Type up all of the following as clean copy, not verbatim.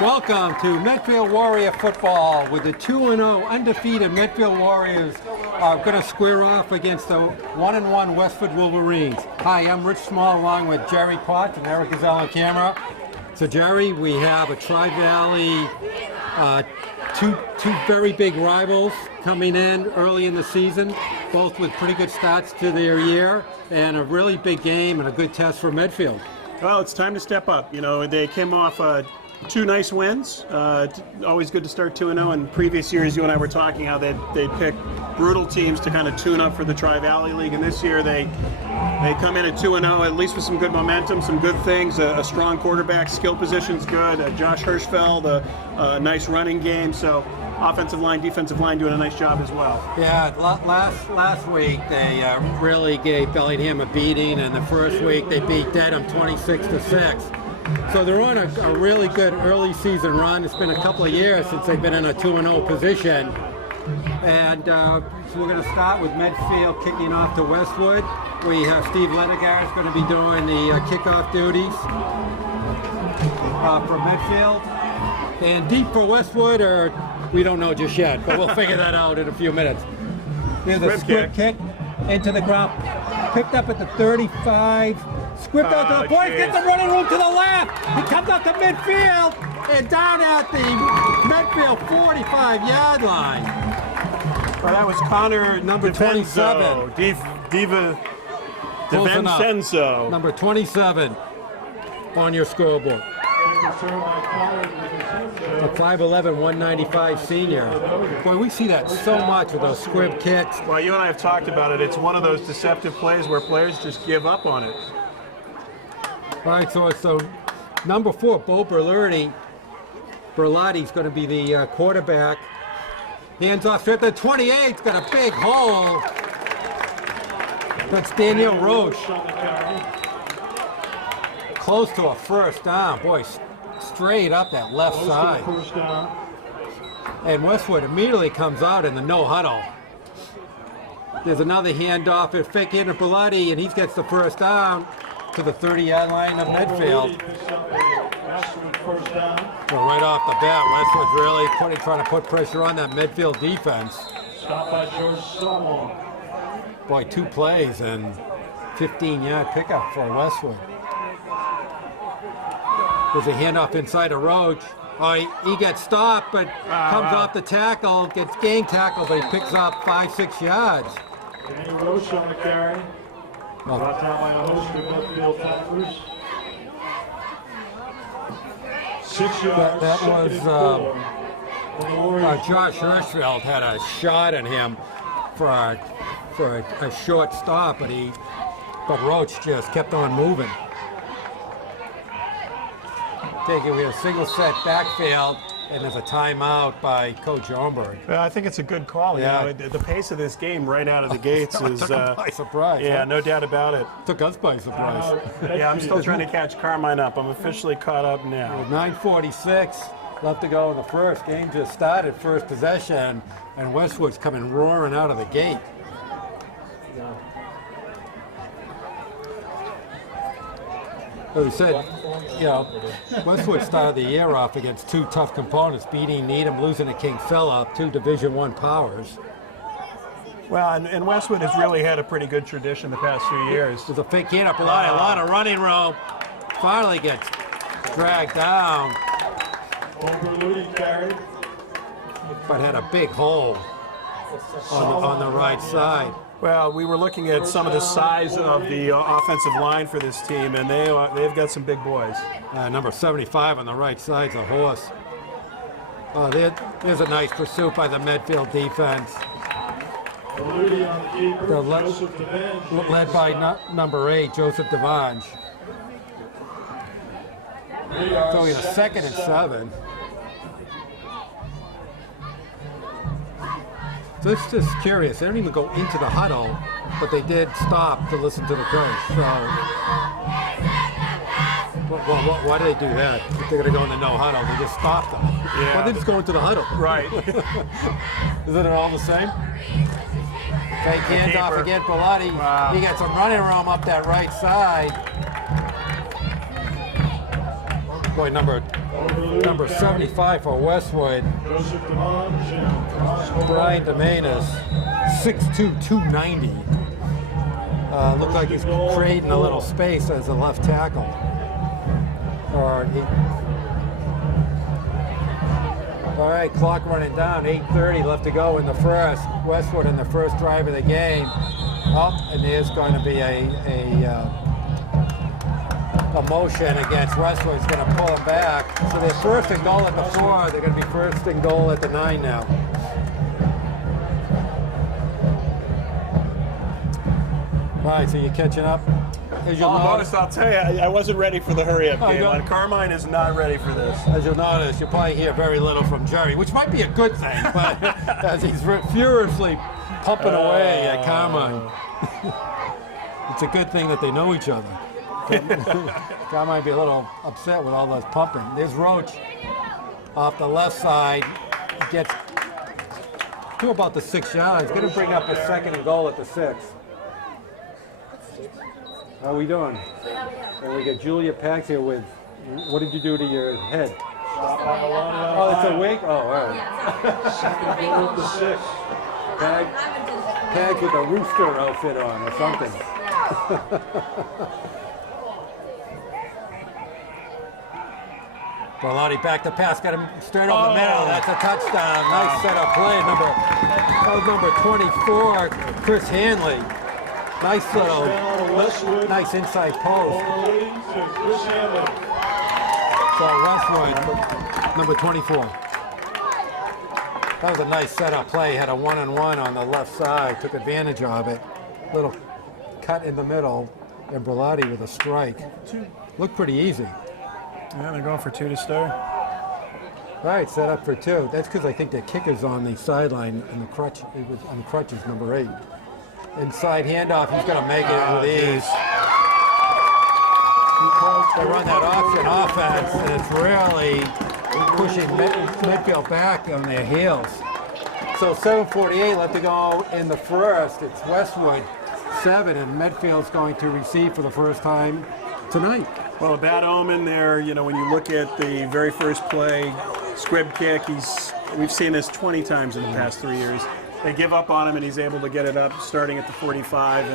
Welcome to Medfield Warrior football, with the 2-0 undefeated Medfield Warriors are going to square off against the 1-1 Westwood Wolverines. Hi, I'm Rich Small along with Jerry Potts and Eric Gazelle on camera. So Jerry, we have a Tri-Valley, two very big rivals coming in early in the season, both with pretty good starts to their year, and a really big game and a good test for Medfield. Well, it's time to step up. You know, they came off two nice wins. Always good to start 2-0. In previous years, you and I were talking how they pick brutal teams to kind of tune up for the Tri-Valley League, and this year they come in at 2-0, at least with some good momentum, some good things, a strong quarterback, skill position's good, Josh Hirschfeld, a nice running game, so offensive line, defensive line doing a nice job as well. Yeah, last week they really gave Bellingham a beating, and the first week they beat Dedham 26-6. So they're on a really good early season run. It's been a couple of years since they've been in a 2-0 position. And so we're going to start with Medfield kicking off to Westwood. We have Steve Ledigar is going to be doing the kickoff duties for Medfield. And deep for Westwood, or we don't know just yet, but we'll figure that out in a few minutes. There's a squib kick into the ground, picked up at the 35, squibbed out to the point, gets the running room to the left. He comes out to midfield and down at the Medfield 45-yard line. Well, that was Connor Number 27. DiVincenzo. Number 27 on your scoreboard. A 5'11", 195 senior. Boy, we see that so much with those squib kicks. Well, you and I have talked about it. It's one of those deceptive plays where players just give up on it. All right, so number 4, Bo Berlardi's going to be the quarterback. Hands off straight to 28, got a big hole. That's Daniel Roche. Close to a first down. Boy, straight up that left side. And Westwood immediately comes out in the no huddle. There's another handoff at fake into Bellotti, and he gets the first down to the 30-yard line of Medfield. So right off the bat, Westwood's really trying to put pressure on that Medfield defense. Stop by George Stonewall. Boy, 2 plays and 15-yard pickup for Westwood. There's a handoff inside of Roach. Oh, he gets stopped, but comes off the tackle, gets gang tackled, but he picks up 5-6 yards. Danny Roach on the carry. Brought down by the host of Medfield tacklers. 6 yards. That was Josh Hirschfeld had a shot at him for a short stop, but Roach just kept on moving. We have a single set backfield, and there's a timeout by Coach Ornberg. Well, I think it's a good call. Yeah. You know, the pace of this game right out of the gates is took them by surprise. Yeah, Huh? no doubt about it. Took us by surprise. Yeah, I'm still trying to catch Carmine up. I'm officially caught up now. 9:46 left to go in the first. Game just started, first possession, and Westwood's coming roaring out of the gate. So we said, you know, Westwood started the year off against 2 tough components, beating Needham, losing to King Philip, 2 Division I powers. Well, and Westwood has really had a pretty good tradition the past few years. There's a fake hand up a lot of running room. Finally gets dragged down, but had a big hole on the right side. Well, we were looking at some of the size of the offensive line for this team, and they've got some big boys. Number 75 on the right side's a horse. There's a nice pursuit by the Medfield defense. Led by number 8, Joseph Devange. So we have a 2nd and 7. So it's just curious. They don't even go into the huddle, but they did stop to listen to the coach. So, why do they do that? If they're going to go in the no huddle, they just stop them. Yeah. Why they just go into the huddle? Right. Isn't it all the same? Fake handoff again, Bellotti. Wow. He gets some running room up that right side. Boy, number Number 75 for Westwood, Joseph DeMonge and Brian DeManus, 6'2", 290. Looks like he's creating a little space as a left tackle. All right, clock running down, 8:30 left to go in the first. Westwood in the first drive of the game. Oh, and there's going to be a motion against Westwood. It's going to pull him back. So they're first and goal at the 4. They're going to be first and goal at the 9 now. All right, so you're catching up? As you'll Almost, I'll tell you, I wasn't ready for the hurry-up game. know. Carmine is not ready for this. As you'll notice, you'll probably hear very little from Jerry, which might be a good thing, but as he's furiously pumping away at Carmine. It's a good thing that they know each other. Carmine might be a little upset with all this pumping. There's Roach off the left side. He gets to about the 6 yards. Going to bring up a second and goal at the 6. How are we doing? And we got Julia Pax here with, what did you do to your head? Oh, it's a wig? Oh, all right. second goal at the 6. Pags with a rooster outfit on or something. Bellotti back to pass, got him straight over the middle. That's a touchdown. Nice setup play. That was number 24, Chris Hanley. Nice little, nice inside post. So Westwood, number 24. That was a nice setup play. Had a 1-on-1 on the left side. Took advantage of it. Little cut in the middle, and Bellotti with a strike. Looked pretty easy. Yeah, they're going for 2 to start. All right, set up for 2. That's because I think the kicker's on the sideline and the crutch. It was on crutches, number 8. Inside handoff, he's going to make it with ease. They run that option offense, and it's really pushing Medfield back on their heels. So 7:48 left to go in the first. It's Westwood 7, and Medfield's going to receive for the first time tonight. Well, a bad omen there. You know, when you look at the very first play, squib kick, we've seen this 20 times in the past 3 years. They give up on him, and he's able to get it up starting at the 45,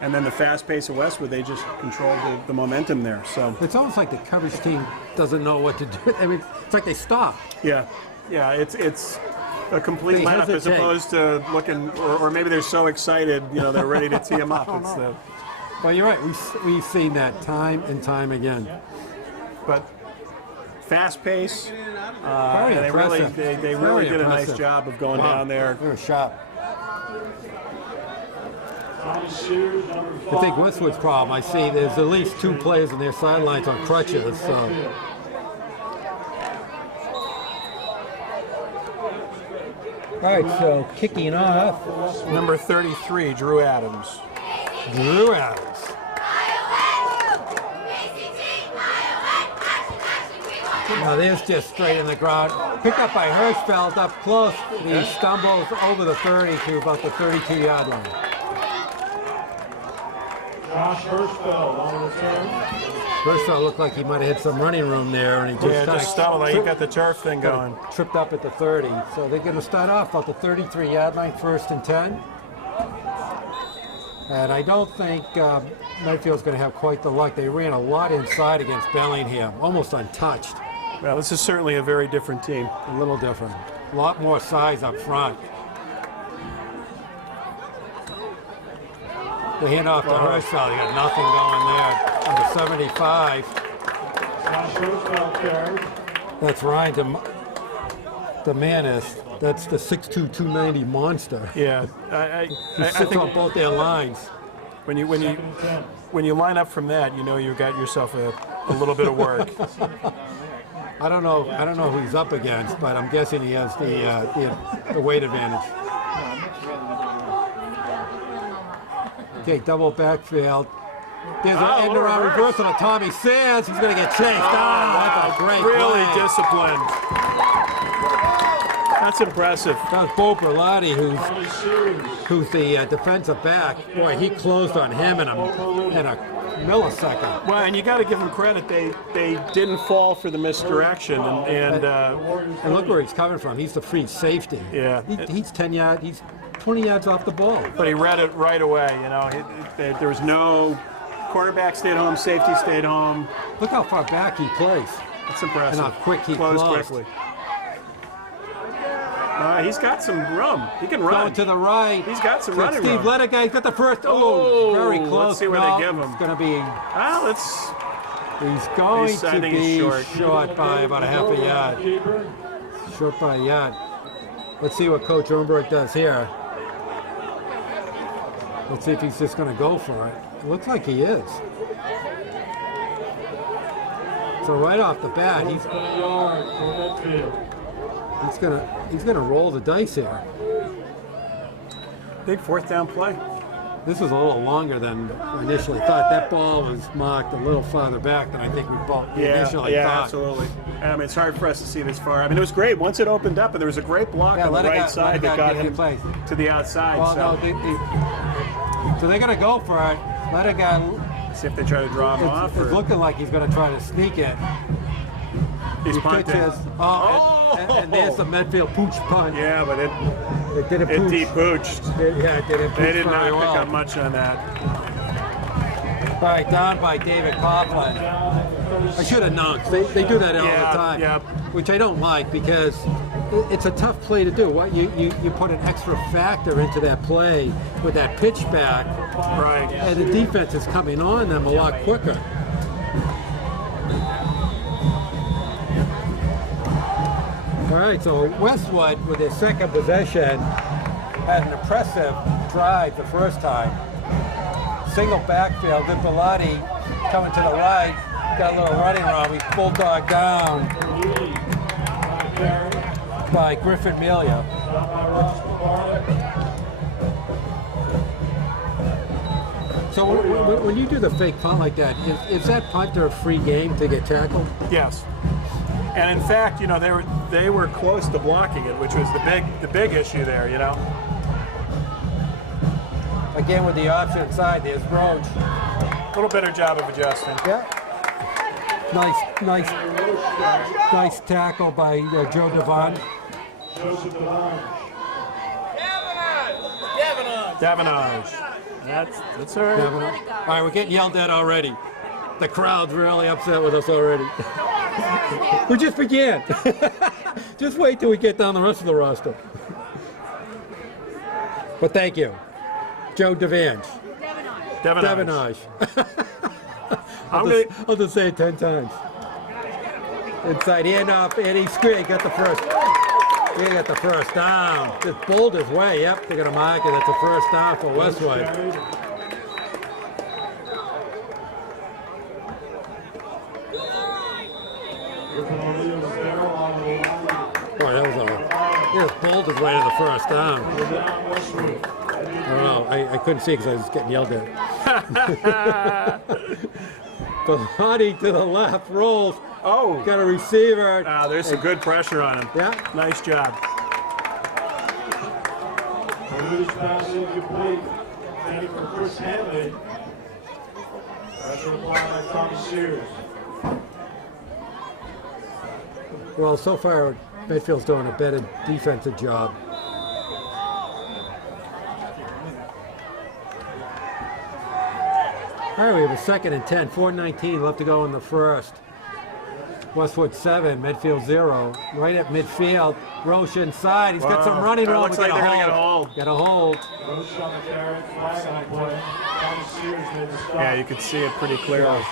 and then the fast pace of Westwood, they just controlled the momentum there. So it's almost like the coverage team doesn't know what to do. I mean, it's like they stop. Yeah, it's a complete lineup as opposed to looking, or maybe they're so excited, you know, they're ready to tee him up. Well, you're right. We've seen that time and time again. But fast pace. Very and impressive. they really did a nice job of going down there. They were sharp. Tommy Sears, number 5. I think Westwood's problem, I see there's at least 2 players on their sidelines on crutches. So. All right, so kicking off. Number 33, Drew Adams. Drew Adams. Now there's just straight in the ground. Picked up by Hirschfeld up close. He stumbles over the 30 to about the 32-yard line. Josh Hirschfeld on the return. Hirschfeld looked like he might have had some running room there, and he just stumbled. Like he got the turf thing going. Tripped up at the 30. So they're going to start off about the 33-yard line, 1st and 10. And I don't think Medfield's going to have quite the luck. They ran a lot inside against Bellingham, almost untouched. Well, this is certainly a very different team. A little different. A lot more size up front. The handoff to Hirschfeld. He got nothing going there. Number 75. Josh Hirschfeld carried. That's Ryan DeManus. That's the 6'2", 290 monster. Yeah, He sits on both their lines. When you line up from that, you know you got yourself a little bit of work. I don't know who he's up against, but I'm guessing he has the weight advantage. Okay, double backfield. There's an end around reversal of Tommy Sands. He's going to get chased. That's a great really play. disciplined. That's impressive. That's Bo Berlotti, Tommy Sears. who's the defensive back. Boy, he closed on him in a millisecond. Well, and you got to give them credit. They didn't fall for the misdirection, and And look where he's coming from. He's the free safety. Yeah. He's 10 yards. He's 20 yards off the ball. but he read it right away. You know, there was no quarterback stayed home, safety stayed home. Look how far back he plays. It's impressive. And how quick he closed. quickly. He's got some room. He can run. Going to the right. He's got some So running Steve room. Letterguy's got the first. Oh, very close. let's see where No, they give him. It's going to be. Well, it's He's going I to think he's be short. short by about a half a yard. Short by a yard. Let's see what Coach Ornberg does here. Let's see if he's just going to go for it. It looks like he is. So right off the bat, he's gonna roll the dice here. big fourth down play. This is a little longer than I initially thought. That ball was marked a little farther back than I think we initially thought. Absolutely. I mean, it's hard for us to see this far. I mean, it was great once it opened up, and there was a great block on the right side that got him to the outside. Well, so. So they're gonna go for it. Let a guy. See if they try to draw him off. It's looking like he's going to try to sneak it. He's He punting. pitches. And there's the Medfield pooch punt. Yeah, but it didn't pooch. de-pooched. It didn't pooch They did very not well. pick up much on that. All right, down by David Coughlin. I should have known. They do that all the time, which I don't like because it's a tough play to do. What you put an extra factor into that play with that pitch back, Right. and the defense is coming on them a lot quicker. All right, so Westwood with their second possession had an impressive drive the first time. Single backfield, then Bellotti coming to the right, got a little running room. He's bulldog down by Griffin Melia. So when you do the fake punt like that, is that punter a free game to get tackled? Yes. And in fact, you know, they were close to blocking it, which was the big issue there, you know. Again with the option side, there's Roach. A little better job of adjusting. Yeah. Nice tackle by Joe Devon. Davenage. That's all right. All right, we're getting yelled at already. The crowd's really upset with us already. We just began. Just wait till we get down the rest of the roster. But thank you. Joe Devange. Davenage. I'll just say it 10 times. Inside handoff, and he got the first. He got the first down. Just bowled his way. Yep, they're going to mark it. That's a first down for Westwood. Boy, that was he just bowled his way to the first down. I don't know. I couldn't see because I was getting yelled at. Bellotti to the left, rolls. Oh. Got a receiver. There's some good pressure on him. Yeah. Nice job. Loose pass incomplete. Heading for Chris Hanley. Pressure applied by Tommy Sears. Well, so far, Medfield's doing a better defensive job. All right, we have a 2nd and 10, 4:19 left to go in the first. Westwood 7, Medfield 0. Right at midfield, Roche inside. He's got some running room. Looks like they're going to get a hold. Get a hold. Roach on the carry, flag on play. Tommy Sears made the stop. Yeah, you could see it pretty clearly.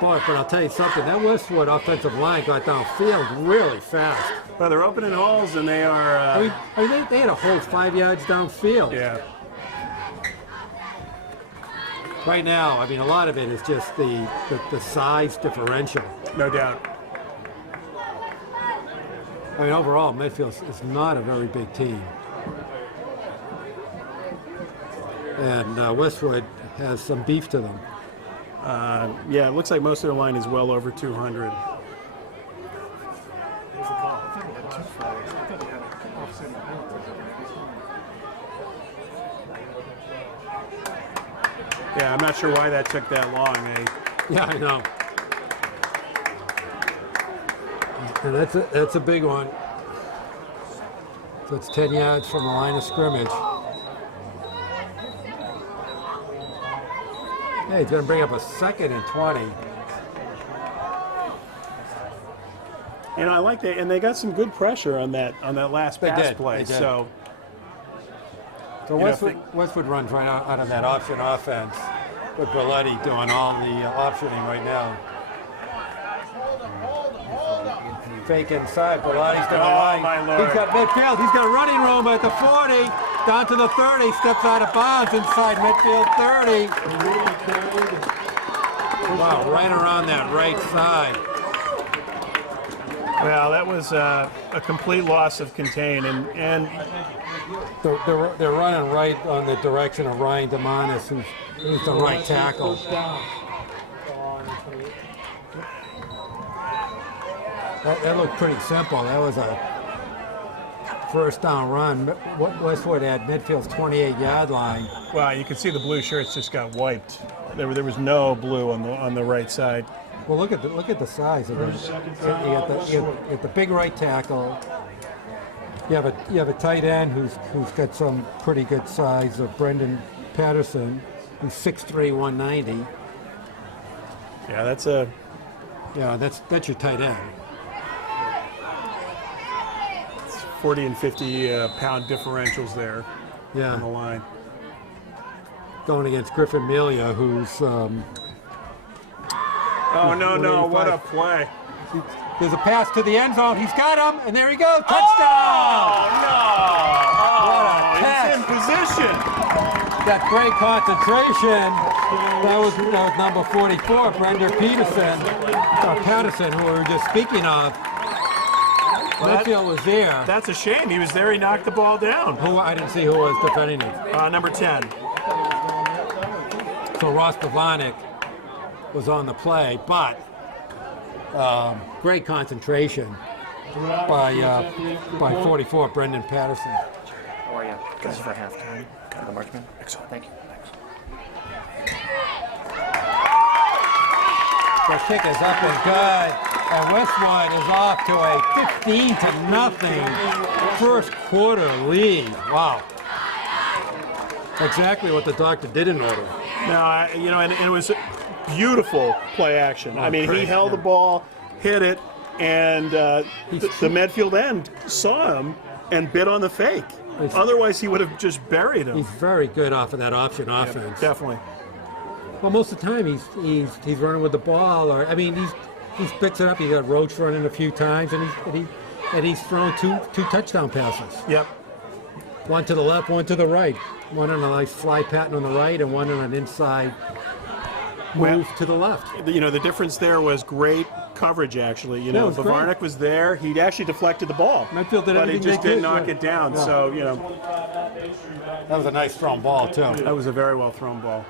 Boy, but I'll tell you something. That Westwood offensive line got downfield really fast. Well, they're opening holes, and they are. I mean, they had a hold 5 yards downfield. Yeah. Right now, I mean, a lot of it is just the size differential. No doubt. I mean, overall, Medfield is not a very big team. And Westwood has some beef to them. Yeah, it looks like most of their line is well over 200. Yeah, I'm not sure why that took that long. Yeah, I know. And that's a big one. So it's 10 yards from the line of scrimmage. Hey, he's going to bring up a 2nd and 20. You know, I like that, and they got some good pressure on that last pass play. They did. So Westwood runs right out of that option offense with Belletti doing all the optioning right now. Fake inside, Belletti's going to line. My Lord. He's got midfield. He's got running room at the 40, down to the 30, steps out of bounds inside midfield 30. Wow, right around that right side. Well, that was a complete loss of contain, and They're running right on the direction of Ryan DeMonis, who's the right tackle. That looked pretty simple. That was a first down run. Westwood had Medfield's 28-yard line. wow, you can see the blue shirts just got wiped. There was no blue on the right side. Well, look at the size of it. You got the big right tackle. You have a tight end who's got some pretty good size of Brendan Patterson, who's 6'3", 190. Yeah, that's your tight end. 40 and 50 pound differentials there on the line. Going against Griffin Melia, who's oh no! What a play! There's a pass to the end zone. He's got him, and there he goes. Touchdown! Oh no! What a He's catch. in position. That great concentration. That was number 44, Brendan Patterson, who we were just speaking of. Medfield was there. That's a shame. He was there. He knocked the ball down. I didn't see who was defending him. Number 10. So Ross Bavanik was on the play, but great concentration by 44, Brendan Patterson. How are you? Guys for halftime. Kind of the marksman. Excellent. Thank you. Thanks. The kick is up and good, and Westwood is off to a 15-0 first quarter lead. Wow. Exactly what the doctor did in order. No, and it was beautiful play action. I mean, he held the ball, hit it, and the Medfield end saw him and bit on the fake. Otherwise, he would have just buried him. He's very good off of that option offense. Definitely. Well, most of the time he's running with the ball, or he picks it up. He got Roach running a few times, and he's thrown two touchdown passes. Yep. One to the left, one to the right. One on a nice fly pattern on the right, and one on an inside move to the left. The difference there was great coverage, actually. Bavarnik was there. He actually deflected the ball. Medfield did but he everything just they didn't could, knock it down. Yeah. So, That was a nice thrown ball, too. that was a very well thrown ball.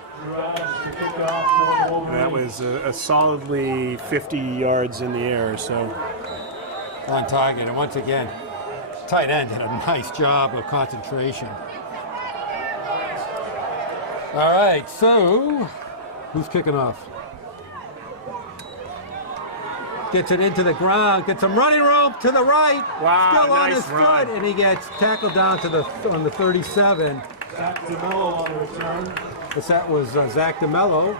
That was a solidly 50 yards in the air. So On target. And once again, tight end did a nice job of concentration. All right, so who's kicking off? Gets it into the ground, gets some running room to the right. Wow, Still on nice his run. foot, and he gets tackled down on the 37. Zach DeMello on the return. That was Zach DeMello.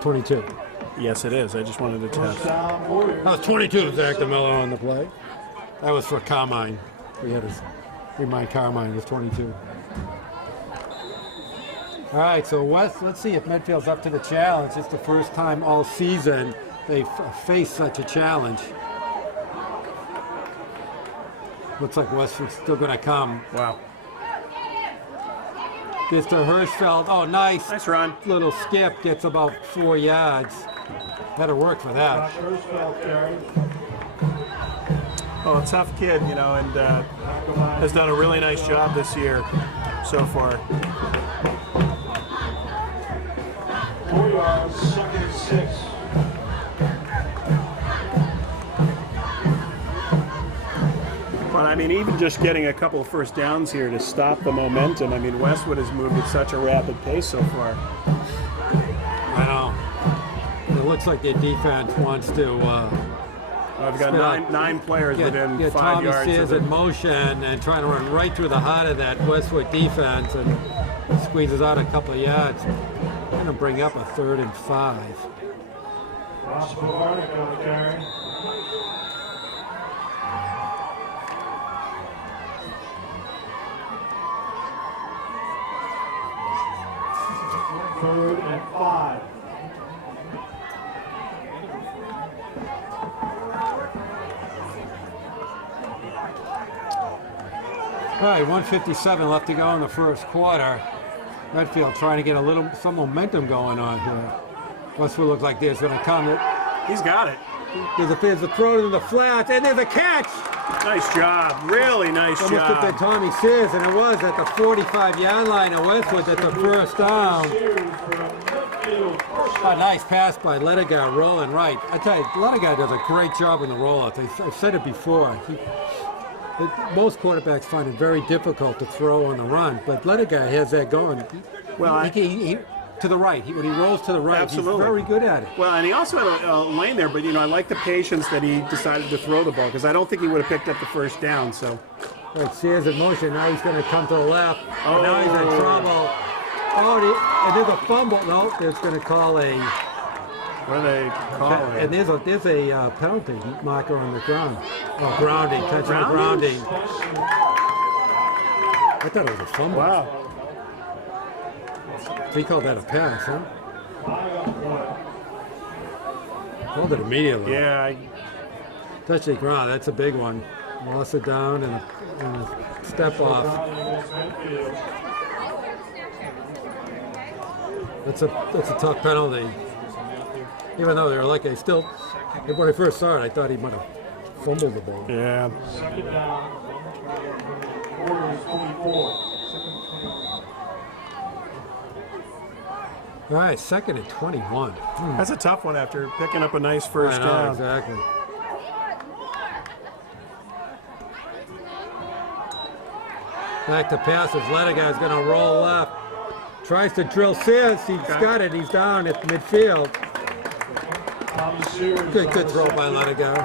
22. yes, it is. I just wanted to test. Touchdown Warriors. That was 22, Zach DeMello on the play. That was for Carmine. We had to remind Carmine it was 22. All right, so West, let's see if Medfield's up to the challenge. It's the first time all season they've faced such a challenge. Looks like Westford's still going to come. Wow. Gets to Hirschfeld. Oh, nice. Nice run. Little skip. Gets about 4 yards. That'll work for that. Hirschfeld carry. Oh, tough kid, and has done a really nice job this year so far. 4 yards, 2nd and 6. Well, I mean, even just getting a couple of first downs here to stop the momentum. I mean, Westwood has moved at such a rapid pace so far. I know. It looks like their defense wants to I've got nine players within get 5 Tommy yards Sears of in motion and trying to run right through the heart of that Westwood defense and squeezes out a couple of yards. Going to bring up a 3rd and 5. Ross Bovarnik on the carry. Third and 5. All right, 1:57 left to go in the first quarter. Medfield trying to get some momentum going on here. Westwood looks like there's going to come. He's got it. There's a throw to the flats, and there's a catch. Nice job. Really nice Almost took that job. Tommy Sears, and it was at the 45-yard line of Westwood. That's the first down. A nice pass by Ledigar rolling right. I tell you, Ledigar does a great job in the rollout. I've said it before. Most quarterbacks find it very difficult to throw on the run, but Ledigar has that going. Well, He to the right. When he rolls to the right, Absolutely. he's very good at it. Well, and he also had a lane there, but, I like the patience that he decided to throw the ball because I don't think he would have picked up the first down, so. Right, Sears in motion. Now he's going to come to the left. Oh. Now he's in trouble. Oh, and there's a fumble. No, there's going to call a. What are they calling? And there's a penalty marker on the ground. Oh, grounding, touchdown grounding. I thought it was a fumble. Wow. He called that a pass, huh? Called it immediately. Yeah. Touch the ground, that's a big one. Lost it down and a step off. That's a tough penalty. Even though they're like when I first saw it, I thought he might have fumbled the ball. Yeah. Second down. Warriors 24. All right, 2nd and 21. That's a tough one after picking up a nice first I know, down. exactly. Back to passes. Ledigar's going to roll left. Tries to drill Sears. He's got it. He's down at midfield. Tommy Sears. Good throw by Ledigar.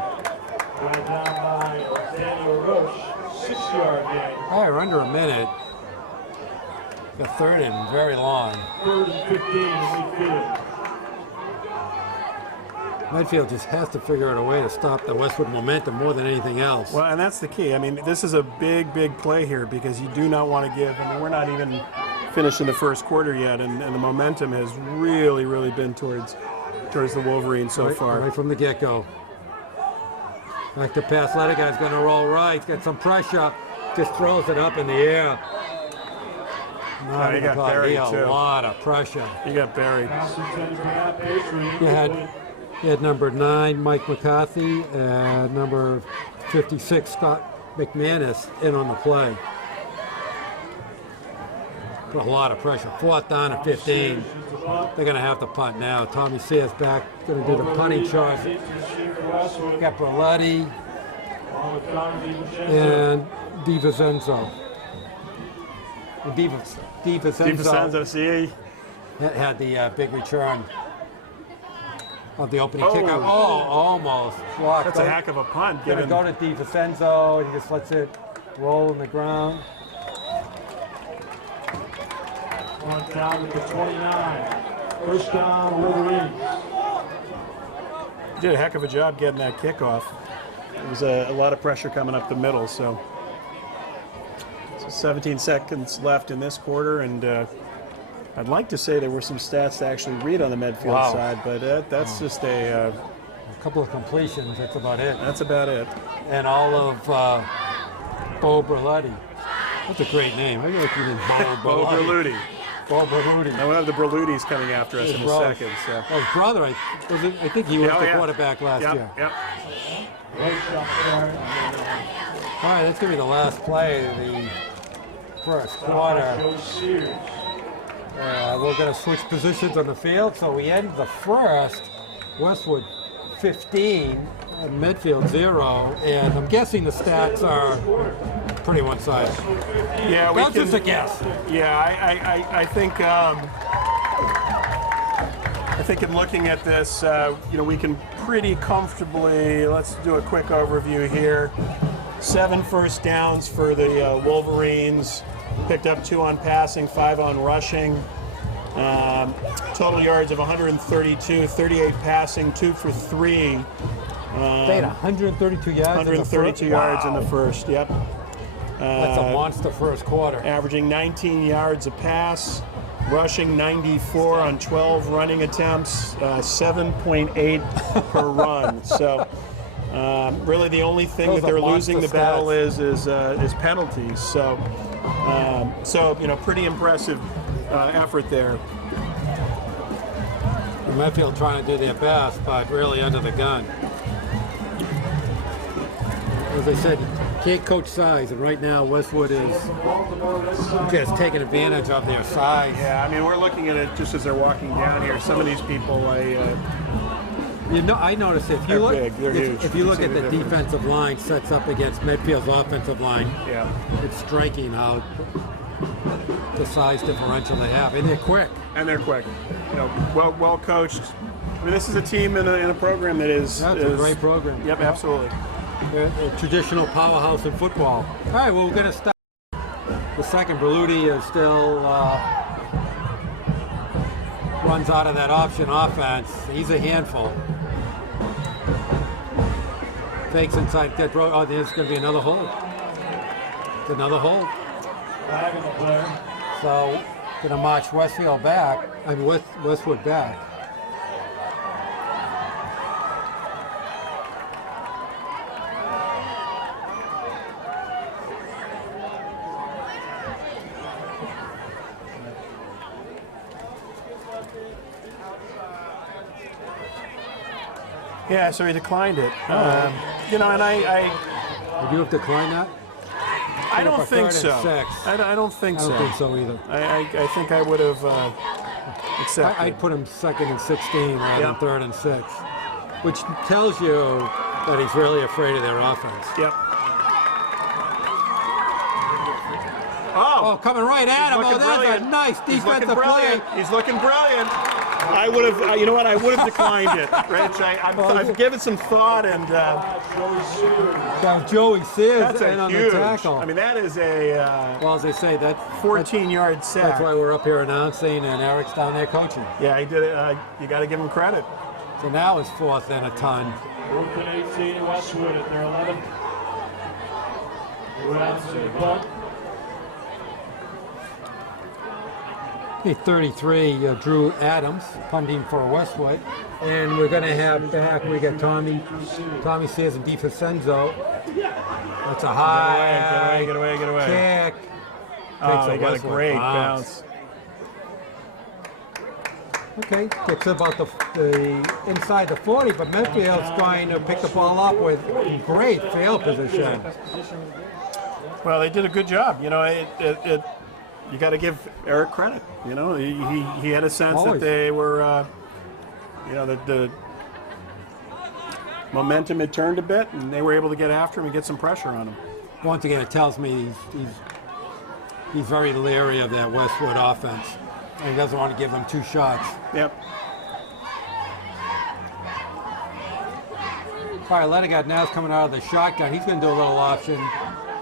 Brought down by Daniel Roche. 6-yard gain. All right, we're under a minute. The 3rd and very long. 3rd and 15 in midfield. Medfield just has to figure out a way to stop the Westwood momentum more than anything else. Well, and that's the key. I mean, this is a big play here because you do not want to give. I mean, we're not even finished in the first quarter yet, and the momentum has really been towards the Wolverines so far. Right from the get-go. Back to pass. Ledigar's going to roll right. He's got some pressure. Just throws it up in the air. He got buried, too. A lot of pressure. He got buried. You had number 9, Mike McCarthy, and number 56, Scott McManus, in on the play. Put a lot of pressure. 4th down and 15. They're going to have to punt now. Tommy Sears back, going to do the punting charge. Got Berletti and DiVincenzo. DiVincenzo, see? Had the big return of the opening kickoff. Oh, almost blocked. That's a heck of a punt. Going to go to DiVincenzo, and he just lets it roll in the ground. On down to the 29. First down, Wolverines. Did a heck of a job getting that kickoff. There was a lot of pressure coming up the middle, so 17 seconds left in this quarter, and I'd like to say there were some stats to actually read on the Medfield side, but that's just a couple of completions. That's about it. That's about it. And all of Bo Berletti. That's a great name. I like you Bo Bo Berluti. Bo Berluti. Now we'll have the Berlutis coming after us in a second. So. His brother, I think he was the quarterback last year. Yep. All right, that's going to be the last play of the first quarter. We're going to switch positions on the field, so we end the first. Westwood 15, Medfield 0, and I'm guessing the stats are pretty one-sided. Yeah, That's just a guess. Yeah, I think in looking at this, we can pretty comfortably, let's do a quick overview here. 7 first downs for the Wolverines, picked up 2 on passing, 5 on rushing. Total yards of 132, 38 passing, 2 for 3. They had 132 yards 132 yards in the first, yep. That's a monster first quarter. Averaging 19 yards a pass, rushing 94 on 12 running attempts, 7.8 per run. So really the only thing Those that they're are losing the monster battle stats. is penalties. So pretty impressive effort there. Medfield trying to do their best, but really under the gun. As I said, you can't coach size, and right now Westwood is just taking advantage of their size. Yeah, I mean, we're looking at it just as they're walking down here. Some of these people, I noticed if you They're look, big, they're huge. if you look You at see the the difference. defensive line sets up against Medfield's offensive line, yeah. it's striking how the size differential they have, and they're quick. And they're quick, well coached. I mean, this is a team in a program that is That's a great program. Yep, absolutely. They're a traditional powerhouse in football. All right, well, we're going to start. The second, Berluti is still runs out of that option offense. He's a handful. Fakes inside. Oh, there's going to be another hold. It's another hold. Flag on the player. So, going to march Westwood back. Yeah, so he declined it. And Would you have declined that? I don't for think third so. and 6. I don't think I so. don't think so either. I think I would have accepted. I'd put him 2nd and 16 rather than Yep. 3rd and 6, which tells you that he's really afraid of their offense. Yep. Oh, coming right at him. looking Oh, that's brilliant. a nice He's looking defensive play. brilliant. He's looking brilliant. I would have, I would have declined it, Rich. I've given some thought, and That was Joey Sears that's in a on huge. the tackle. I mean, that is a well, as they say, that's 14-yard sack. That's why we're up here announcing, and Eric's down there coaching. Yeah, he did it. You got to give him credit. So now it's 4th and a ton. 4th and 18, Westwood at their 11. Rounds to the bunt. Okay, 33, Drew Adams, punting for Westwood. And we're going to have back, we got Tommy Sears and DiFicenzo. That's a high Get away. kick. Oh, they got a Westwood great bounce. Okay, gets about the inside the 40, but Medfield's going to pick the ball up with great field position. Well, they did a good job. You got to give Eric credit. He had a sense Always. that they were, the momentum had turned a bit, and they were able to get after him and get some pressure on him. Once again, it tells me he's very leery of that Westwood offense, and he doesn't want to give them 2 shots. Yep. All right, Lenegard now's coming out of the shotgun. He's going to do a little option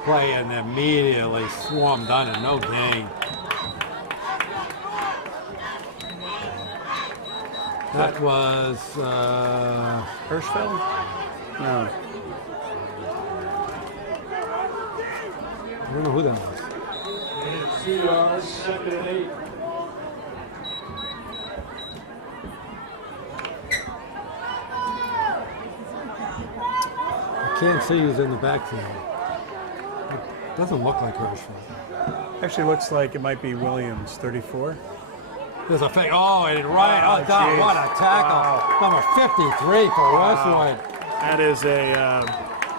play and immediately swarmed on it. No gain. That was Hirschfeld? No. I don't know who that was. And 2 yards, 2nd and 8. I can't see who's in the backfield. It doesn't look like Hirschfeld. Actually, looks like it might be Williams, 34. There's a fake. Oh, and right. Oh, Oh, down. geez. What a tackle. Wow. Number 53 for Westwood. That is a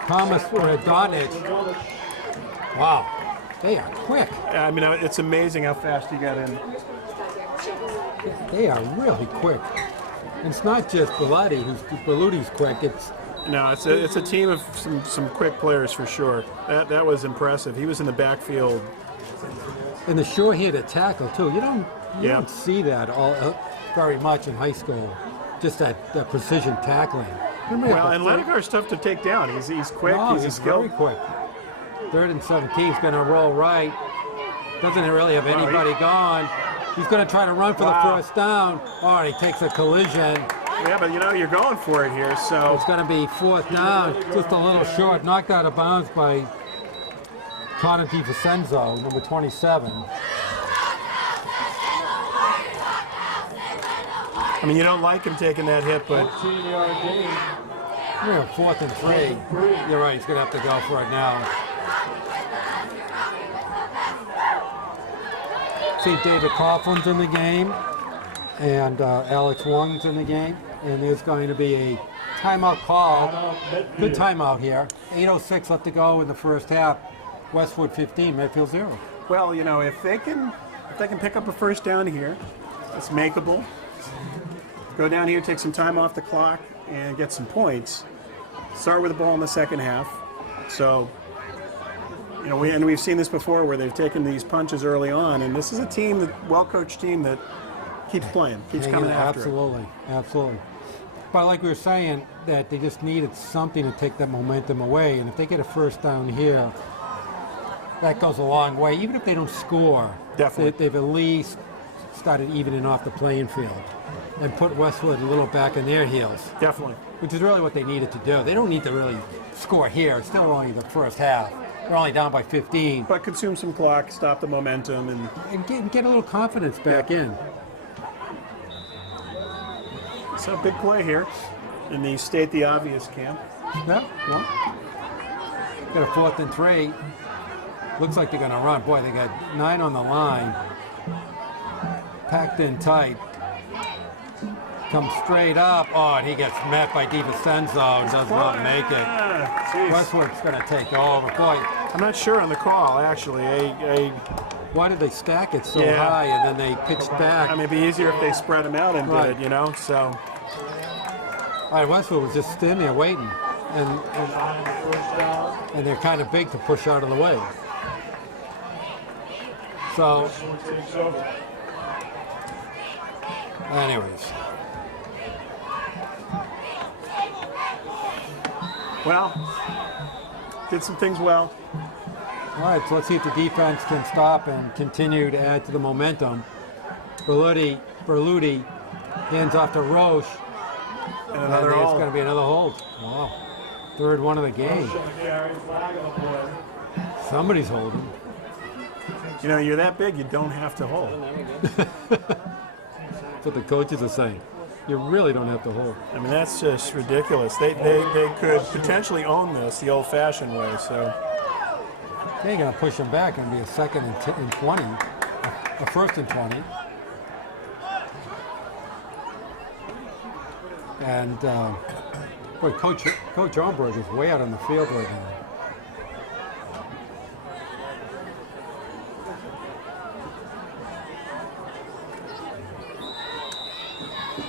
Thomas Radonich. Wow. They are quick. I mean, it's amazing how fast he got in. They are really quick. It's not just Beluti's quick. No, it's a team of some quick players for sure. That was impressive. He was in the backfield. And the sure-handed tackle too. You don't see that very much in high school. Just that precision tackling. Well, and Lenegar's tough to take down. He's quick. Oh, he's skilled. very quick. 3rd and 17. He's going to roll right. Doesn't really have anybody gone. He's going to try to run for the first down. Oh, and he takes a collision. Yeah, but you're going for it here, so it's going to be 4th down. Just a little short. Knocked out of bounds by Connor DiVincenzo, number 27. I mean, you don't like him taking that hit, but 14-yard gain. Yeah, 4th and 3. You're right. He's going to have to go for it now. See, David Coughlin's in the game, and Alex Wong's in the game, and there's going to be a timeout call. Good timeout here. 8:06 left to go in the first half. Westwood 15, Medfield 0. well, if they can pick up a first down here, it's makeable. Go down here, take some time off the clock, and get some points. Start with the ball in the second half. So, we've seen this before where they've taken these punches early on, and this is a team, well-coached team that keeps playing, keeps coming after Absolutely, absolutely. But like we were saying, that they just needed something to take that momentum away, and if they get a first down here, that goes a long way. Even if they don't score, Definitely. they've at least started evening off the playing field and put Westwood a little back in their heels. Definitely. Which is really what they needed to do. They don't need to really score here. It's still only the first half. They're only down by 15. But consume some clock, stop the momentum, And get a little confidence back in. so big play here in the state the obvious camp. Yeah, well, got a 4th and 3. Looks like they're going to run. Boy, they got 9 on the line. Packed in tight. Comes straight up. Oh, and he gets met by DiVincenzo. Does not make it. Westwood's going to take over. Boy, I'm not sure on the call, actually. why did they stack it so high and then they pitched back? I mean, it'd be easier if they spread them out and did it, so. All right, Westwood was just standing there waiting. And they're kind of big to push out of the way. So, anyways. Well, did some things well. All right, so let's see if the defense can stop and continue to add to the momentum. Berluti hands off to Roche. And another it's hold. going to be another hold. Wow. Third one of the game. Somebody's holding. You're that big, you don't have to hold. That's what the coaches are saying. You really don't have to hold. I mean, that's just ridiculous. They could potentially own this the old-fashioned way, so. They ain't going to push them back. Going to be a 2nd and 20. A 1st and 20. And, boy, Coach Ornberg is way out on the field right now.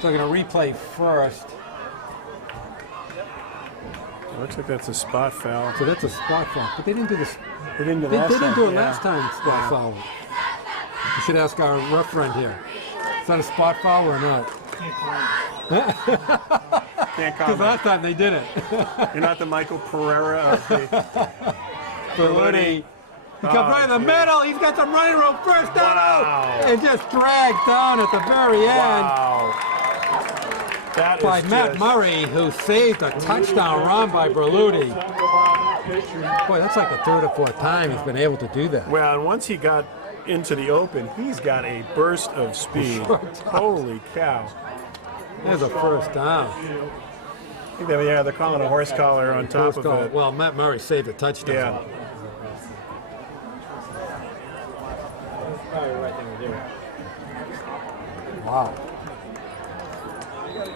So they're going to replay first. It looks like that's a spot foul. So that's a spot foul. But they didn't do this. They didn't do They last didn't time. do it last time, spot foul. We should ask our ref friend here. Is that a spot foul or not? Can't Because comment. last time they did it. You're not the Michael Pereira of the. Berluti. He comes right in the middle. He's got some running room first down. Wow. And just dragged down at the very end Wow. That by is Matt just- Murray, who saved a touchdown run by Berluti. Boy, that's like the 3rd or 4th time he's been able to do that. Well, and once he got into the open, he's got a burst of speed. Holy cow. There's a first down. I think they're calling a horse collar on top of it. Well, Matt Murray saved a touchdown. Yeah. Wow.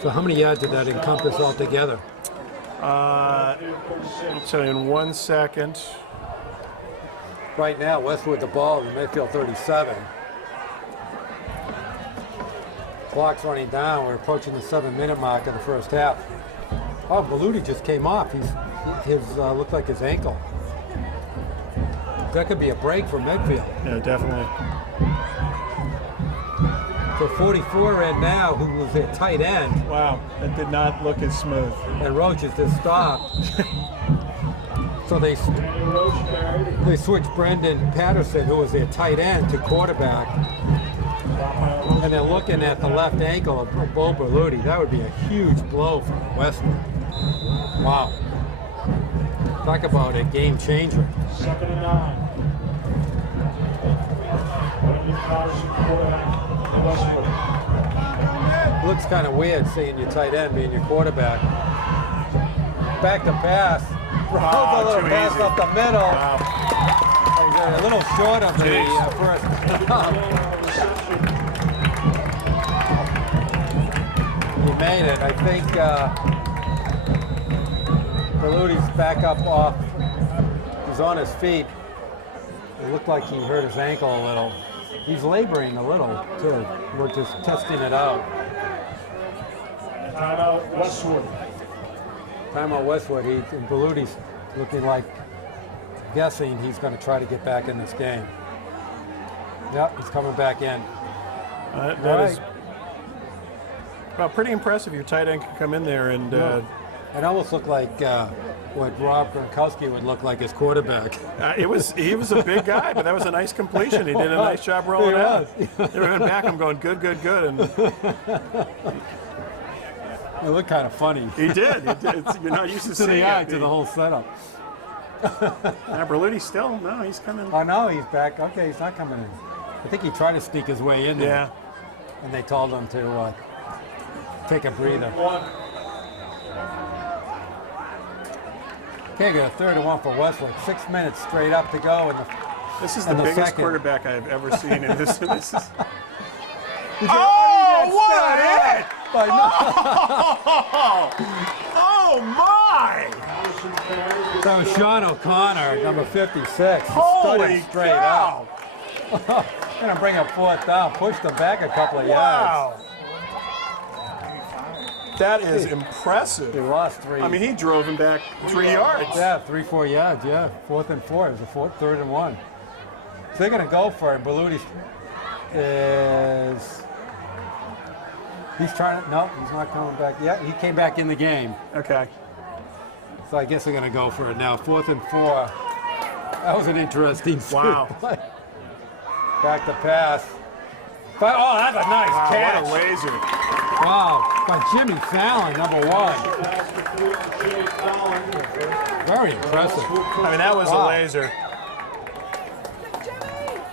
So how many yards did that encompass altogether? So in 1 second. Right now, Westwood the ball in Medfield 37. Clock's running down. We're approaching the 7-minute mark of the first half. Oh, Beluti just came off. His looked like his ankle. That could be a break for Medfield. Yeah, definitely. So 44 in now, who was their tight end. Wow, that did not look as smooth. And Roach has just stopped. So they switched Brendan Patterson, who was their tight end, to quarterback. And they're looking at the left ankle of Bo Beluti. That would be a huge blow for Westwood. Wow. Talk about a game changer. 2nd and 9. Brendan Patterson, quarterback for Westwood. Looks kind of weird seeing your tight end being your quarterback. Back to pass. Oh, A little too pass easy. up the middle. Wow. A little short of the first. He made it. I think Beluti's back up off. He's on his feet. It looked like he hurt his ankle a little. He's laboring a little, too. We're just testing it out. Timeout Westwood. Timeout Westwood. And Beluti's looking like, guessing he's going to try to get back in this game. Yep, he's coming back in. That is well, pretty impressive. Your tight end can come in there and. It almost looked like what Rob Gronkowski would look like as quarterback. He was a big guy, but that was a nice completion. He did a nice job rolling out. They were in back. I'm going good, and It looked kind of funny. he did. You're not used to To seeing the eye, it. to the whole setup. Berluti still no, he's coming. Oh no, he's back. Okay, he's not coming in. I think he tried to sneak his way in there. Yeah. And they told him to take a breather. Okay, got a 3rd and 1 for Westwood. 6 minutes straight up to go. This is the in the biggest second. quarterback I've ever seen in this. This is. Oh, what a hit! Oh my! That was Sean O'Connor, number 56. He stood Holy it straight cow! up. Gonna bring a 4th down, pushed him back a couple of yards. Wow! That is impressive. They lost 3. I mean, he drove him back 3 yards. Yeah, 3-4 yards. Yeah, 4th and 4. It was a 3rd and 1. So they're gonna go for it. Beluti is. He's trying to. No, he's not coming back. Yeah, he came back in the game. Okay. So I guess they're gonna go for it now. 4th and 4. That was an interesting. Wow. play. Back to pass. But, oh, that's a nice catch. What a laser. Wow, by Jimmy Fallon, number 1. Very impressive. I mean, that was a laser.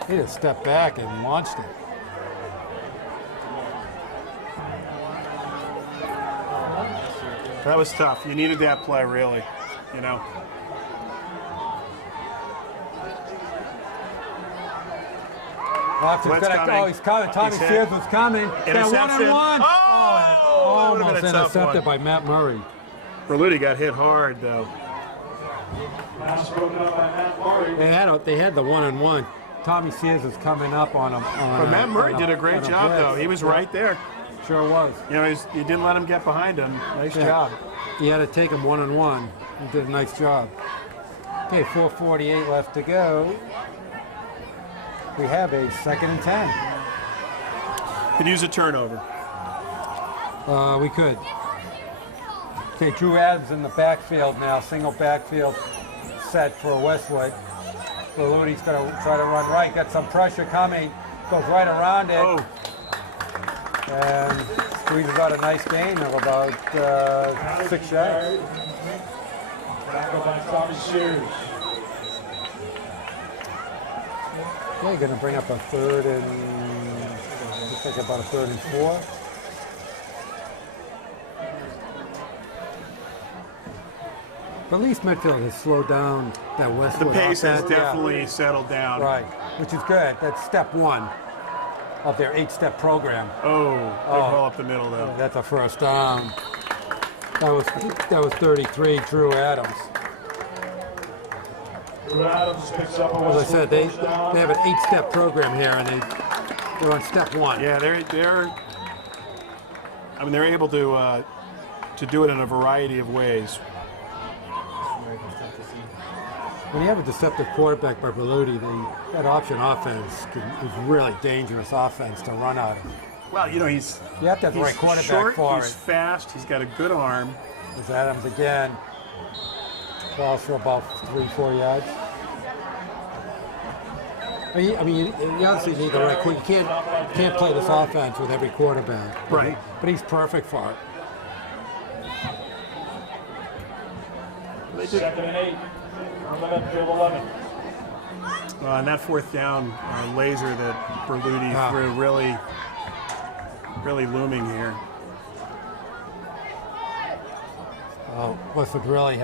He just stepped back and launched it. That was tough. You needed that play, really. You know. Coming. Oh, he's coming. Tommy Sears was coming. Interception. 1-on-1. Oh, Almost that would have been a tough intercepted one. by Matt Murray. Berluti got hit hard, though. Pass broken up by Matt Murray. They had the 1-on-1. Tommy Sears was coming up on him. But Matt Murray did a great job, though. He was right there. Sure was. You know, you didn't let him get behind him. Nice job. He had to take him 1-on-1. He did a nice job. Okay, 4:48 left to go. We have a 2nd and 10. Could use a turnover. We could. Okay, Drew Adams in the backfield now. Single backfield set for Westwood. Beluti's going to try to run right. Got some pressure coming. Goes right around it. Oh. And squeezes out a nice gain of about 6 yards. Tackle by Tommy Sears. Okay, going to bring up a 3rd and, looks like about a 3rd and 4. But at least Medfield has slowed down that Westwood. The pace has offense. definitely settled down. Right, which is good. That's step 1 of their 8-step program. Oh, good ball up the middle, though. That's a first down. That was 33, Drew Adams. Drew Adams picks up a As I Westwood said, they first down. have an 8-step program here, and they're on step 1. Yeah, they're I mean, they're able to do it in a variety of ways. When you have a deceptive quarterback by Berluti, that option offense is really dangerous offense to run out of. Well, you know, you have to have the right quarterback short, for he's it. fast, he's got a good arm. There's Adams again. Balls for about 3-4 yards. I mean, you obviously need the right quarterback. You can't play this offense with every quarterback. Right. But he's perfect for it. 2nd and 8 on the Medfield 11. And that 4th down laser that Berluti threw really looming here. Westwood really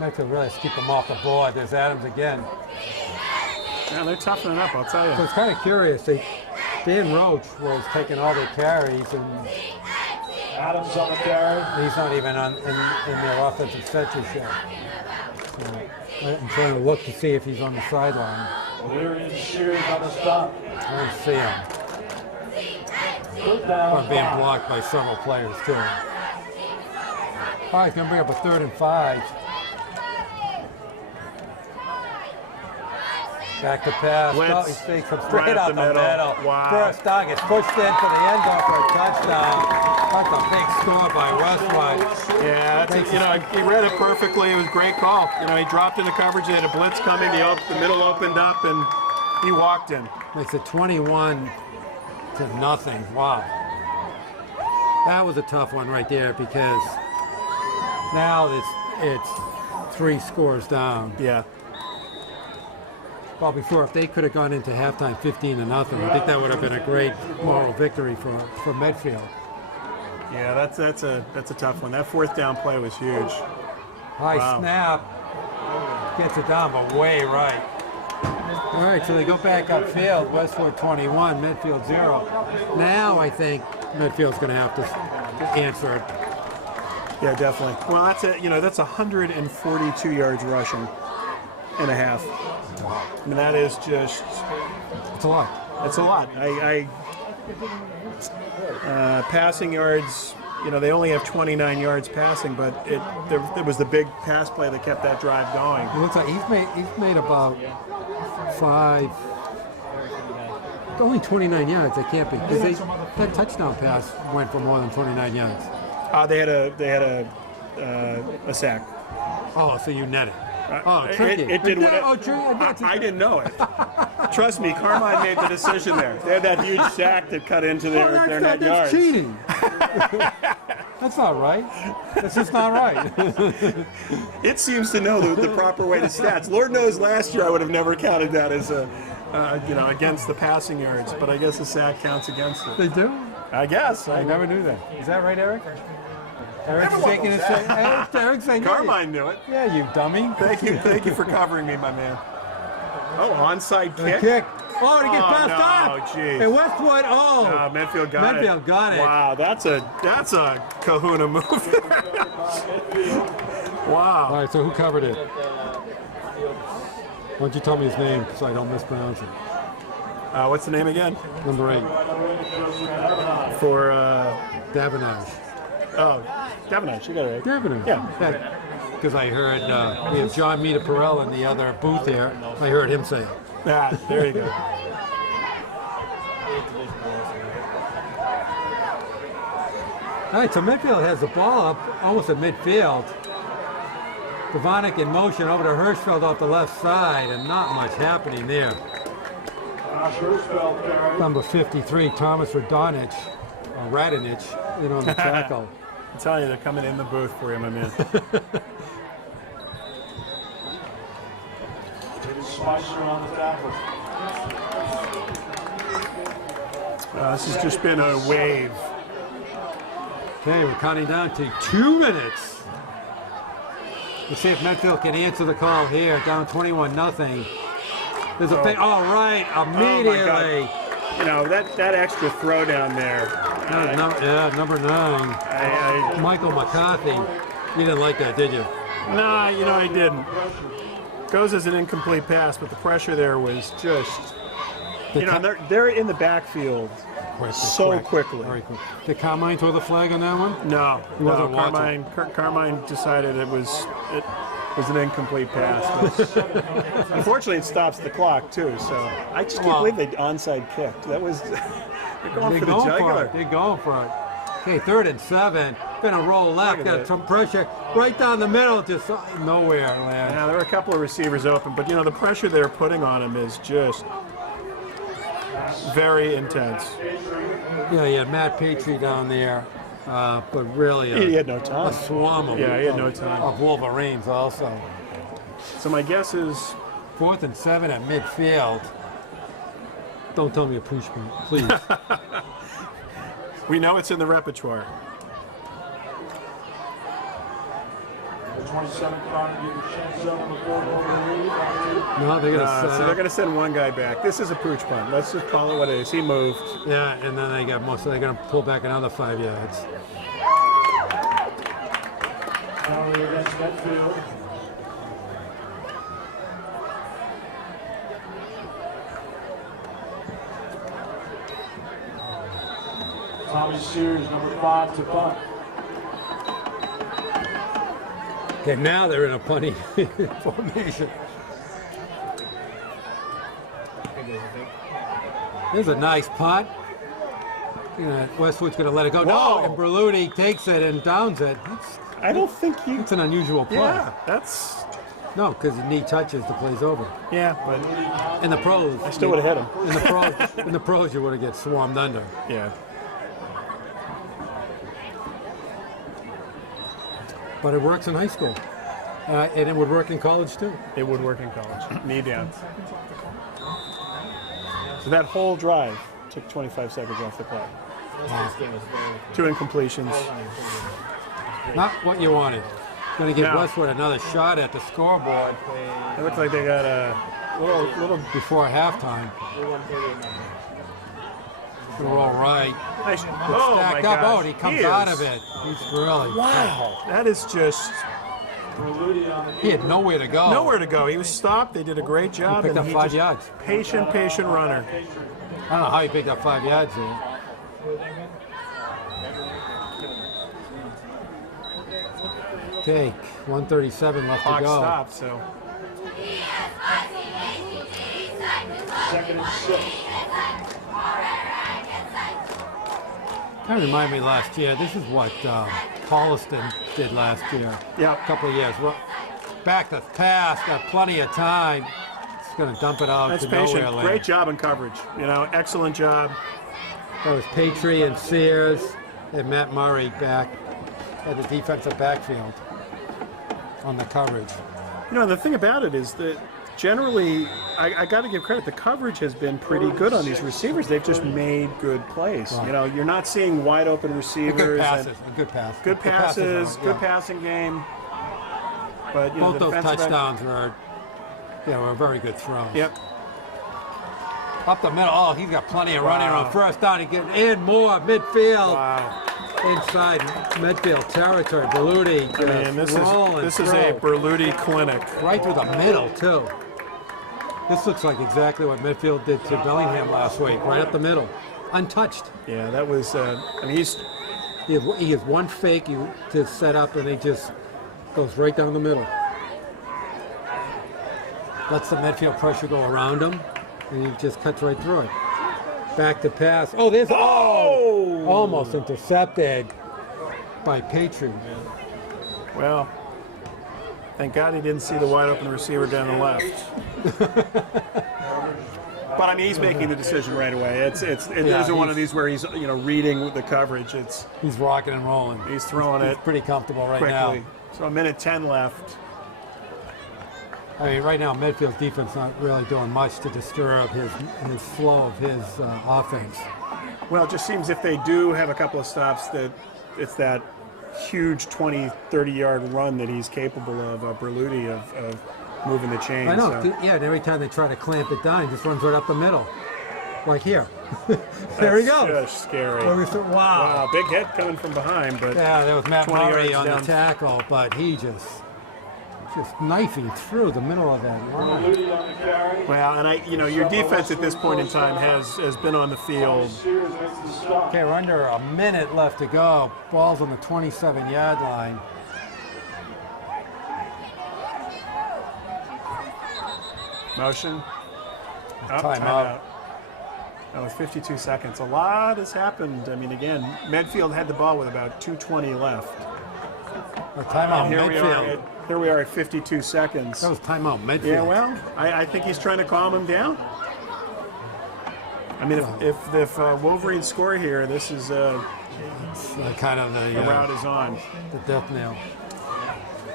Medfield really has to keep them off the board. There's Adams again. Yeah, they're toughening up, I'll tell you. So it's kind of curious. Dan Roach was taking all their carries, and Adams on the carry. he's not even in their offensive censorship. So I'm trying to look to see if he's on the sideline. Leary and Sears on the stop. I don't see him. 3rd down. I'm being 5. blocked by several players too. All right, he's going to bring up a 3rd and 5. Back to pass. Blitz. Oh, he takes him Right straight up out the the middle. middle. Wow. First down gets pushed in for the end zone for a touchdown. That's a big score by Westwood. Yeah, he read it perfectly. It was a great call. You know, he dropped into coverage. They had a blitz coming. The middle opened up, and he walked in. Makes it 21-0. Wow. That was a tough one right there because now it's 3 scores down. Yeah. Well, before, if they could have gone into halftime 15-0, I think that would have been a great moral victory for Medfield. Yeah, that's a tough one. That 4th down play was huge. High Wow. snap, gets it down, but way right. All right, so they go back upfield. Westwood 21, Medfield 0. Now I think Medfield's going to have to answer it. Yeah, definitely. Well, that's 142 yards rushing and a half. I mean, that is just. It's a lot. It's a lot. Passing yards, they only have 29 yards passing, but it was the big pass play that kept that drive going. It looks like he's made about 5. Only 29 yards. It can't be because that touchdown pass went for more than 29 yards. They had a sack. Oh, so you net it. Oh, tricky. It did what I didn't know it. Trust me, Carmine made the decision there. They had that huge sack that cut into their net yards. That's cheating. That's not right. That's just not right. It seems to know the proper way to stats. Lord knows last year I would have never counted that as against the passing yards, but I guess the sack counts against it. They do? I guess. I never knew that. Is that right, Eric? Eric's shaking his head. Eric's saying, Carmine knew it. yeah, you dummy. Thank you for covering me, my man. Oh, onside kick. Kick. Oh, to get passed no, off. geez. And Westwood, No, Medfield got it. Wow, that's a kahuna move. Wow. All right, so who covered it? Why don't you tell me his name so I don't mispronounce it? What's the name again? Number 8. For Davenage. Davenage, you got it right. Davenage. Yeah. Because I heard we have John Mita-Perrell in the other booth here. I heard him say it. There you go. All right, so Medfield has the ball up almost at midfield. Pavonic in motion over to Hirschfeld off the left side, and not much happening there. Number 53, Thomas Radonich in on the tackle. I'm telling you, they're coming in the booth for you, my man. Spicer on the tackle. This has just been a wave. Okay, we're counting down to 2 minutes. Let's see if Medfield can answer the call here. Down 21-0. There's a thing. All right, immediately. Oh my God. That extra throw down there. Number 9. Michael McCarthy. You didn't like that, did you? Nah, I didn't. Goes as an incomplete pass, but the pressure there was just. They're in the backfield. quick. So quickly. Very quick. Did Carmine throw the flag on that one? No, wasn't Carmine decided it was an incomplete pass. But unfortunately, it stops the clock too. So I just can't believe they onside kicked. That was they're going for the jugular. They're going for it. Okay, 3rd and 7. Gonna roll left. Got some pressure right down the middle. Just nowhere, man. Yeah, there were a couple of receivers open, but the pressure they're putting on him is just very intense. Yeah, you had Matt Petrie down there, but really He had no time. a swarm of, He had no time. of Wolverines also. So my guess is 4th and 7 at midfield. Don't tell me a push point, please. we know it's in the repertoire. The 27 trying to get the chance up on the board over the lead. No, they're gonna So they're going to send one guy back. This is a pooch punt. Let's just call it what it is. He moved. yeah, and then they got more, so they're gonna pull back another 5 yards. Penalty against Medfield. Tommy Sears, number 5, to punt. Okay, now they're in a punting formation. There's a nice punt. Westwood's going to let it go. Whoa. No, and Berluti takes it and downs it. I don't think you. It's an unusual play. Yeah, that's. No, because the knee touches, the play's over. Yeah, but In the pros, I still would have hit him. in the pros, you would have get swarmed under. Yeah. But it works in high school, and it would work in college too. It would work in college. Knee down. So that whole drive took 25 seconds off the clock. 2 incompletions. Not what you wanted. Going to give No. Westwood another shot at the scoreboard It looks like they got a little. before halftime. We're all right. Nice. It's Oh my stacked up. gosh. Oh, and he comes out of it. He's really. Wow, that is just He had nowhere to go. nowhere to go. He was stopped. They did a great job. Picked and up he 5 just- yards. Patient runner. I don't know how he picked up 5 yards there. Take 137 left Clock to go. stopped. So 2nd and 6. Kind of remind me last year. This is what Holliston did last year. yeah, A couple of years. Well, back to pass. Got plenty of time. It's going to dump it out that's to nowhere patient. later. Great job in coverage. Excellent job. That was Petrie and Sears and Matt Murray back at the defensive backfield on the coverage. The thing about it is that generally, I got to give credit. The coverage has been pretty good on these receivers. They've just made good plays. Right. You're not seeing wide open receivers. Good passes. and Good pass. Good The passes. are- Good yeah. passing game. But Both the those defensive end- touchdowns were very good throws. Yep. Up the middle. Oh, he's got plenty of running Wow. on first down. He get in more midfield. Wow. Inside Medfield territory. Berluti I mean, this is a through. Berluti clinic. Right through the middle, too. This looks like exactly what Medfield did to Bellingham last week. Right up the middle. Untouched. Yeah, that was. He's. He has one fake to set up, and he just goes right down the middle. Lets the Medfield pressure go around him, and he just cuts right through it. Back to pass. Oh, there's almost intercepted by Petrie. Well, thank God he didn't see the wide open receiver down the left. But I mean, he's making the decision right away. It isn't one of these where he's reading the coverage. He's rocking and rolling. He's throwing He's it pretty comfortable right quickly. now. So a minute 10 left. I mean, right now Medfield's defense not really doing much to disturb his flow of his offense. Well, it just seems if they do have a couple of stops, that it's that huge 20, 30-yard run that he's capable of, Berluti, of moving the chains. I know, So. yeah, and every time they try to clamp it down, he just runs right up the middle. Like here. There he goes. That's just scary. Wow. Wow, big hit coming from behind, but Yeah, there was Matt 20 Murray yards on down. the tackle, but he just just knifing through the middle of that line. Moody on the carry. Well, and your defense at this point in time has been on the field. Sears makes the stop. Okay, we're under a minute left to go. Ball's on the 27-yard line. Motion. Timeout. That was 52 seconds. A lot has happened. I mean, again, Medfield had the ball with about 2:20 left. A timeout, Here Medfield. we are at 52 seconds. That was timeout, Medfield. Yeah, well, I think he's trying to calm him down. I mean, if Wolverines score here, this is Kind of the route is on. the death knell.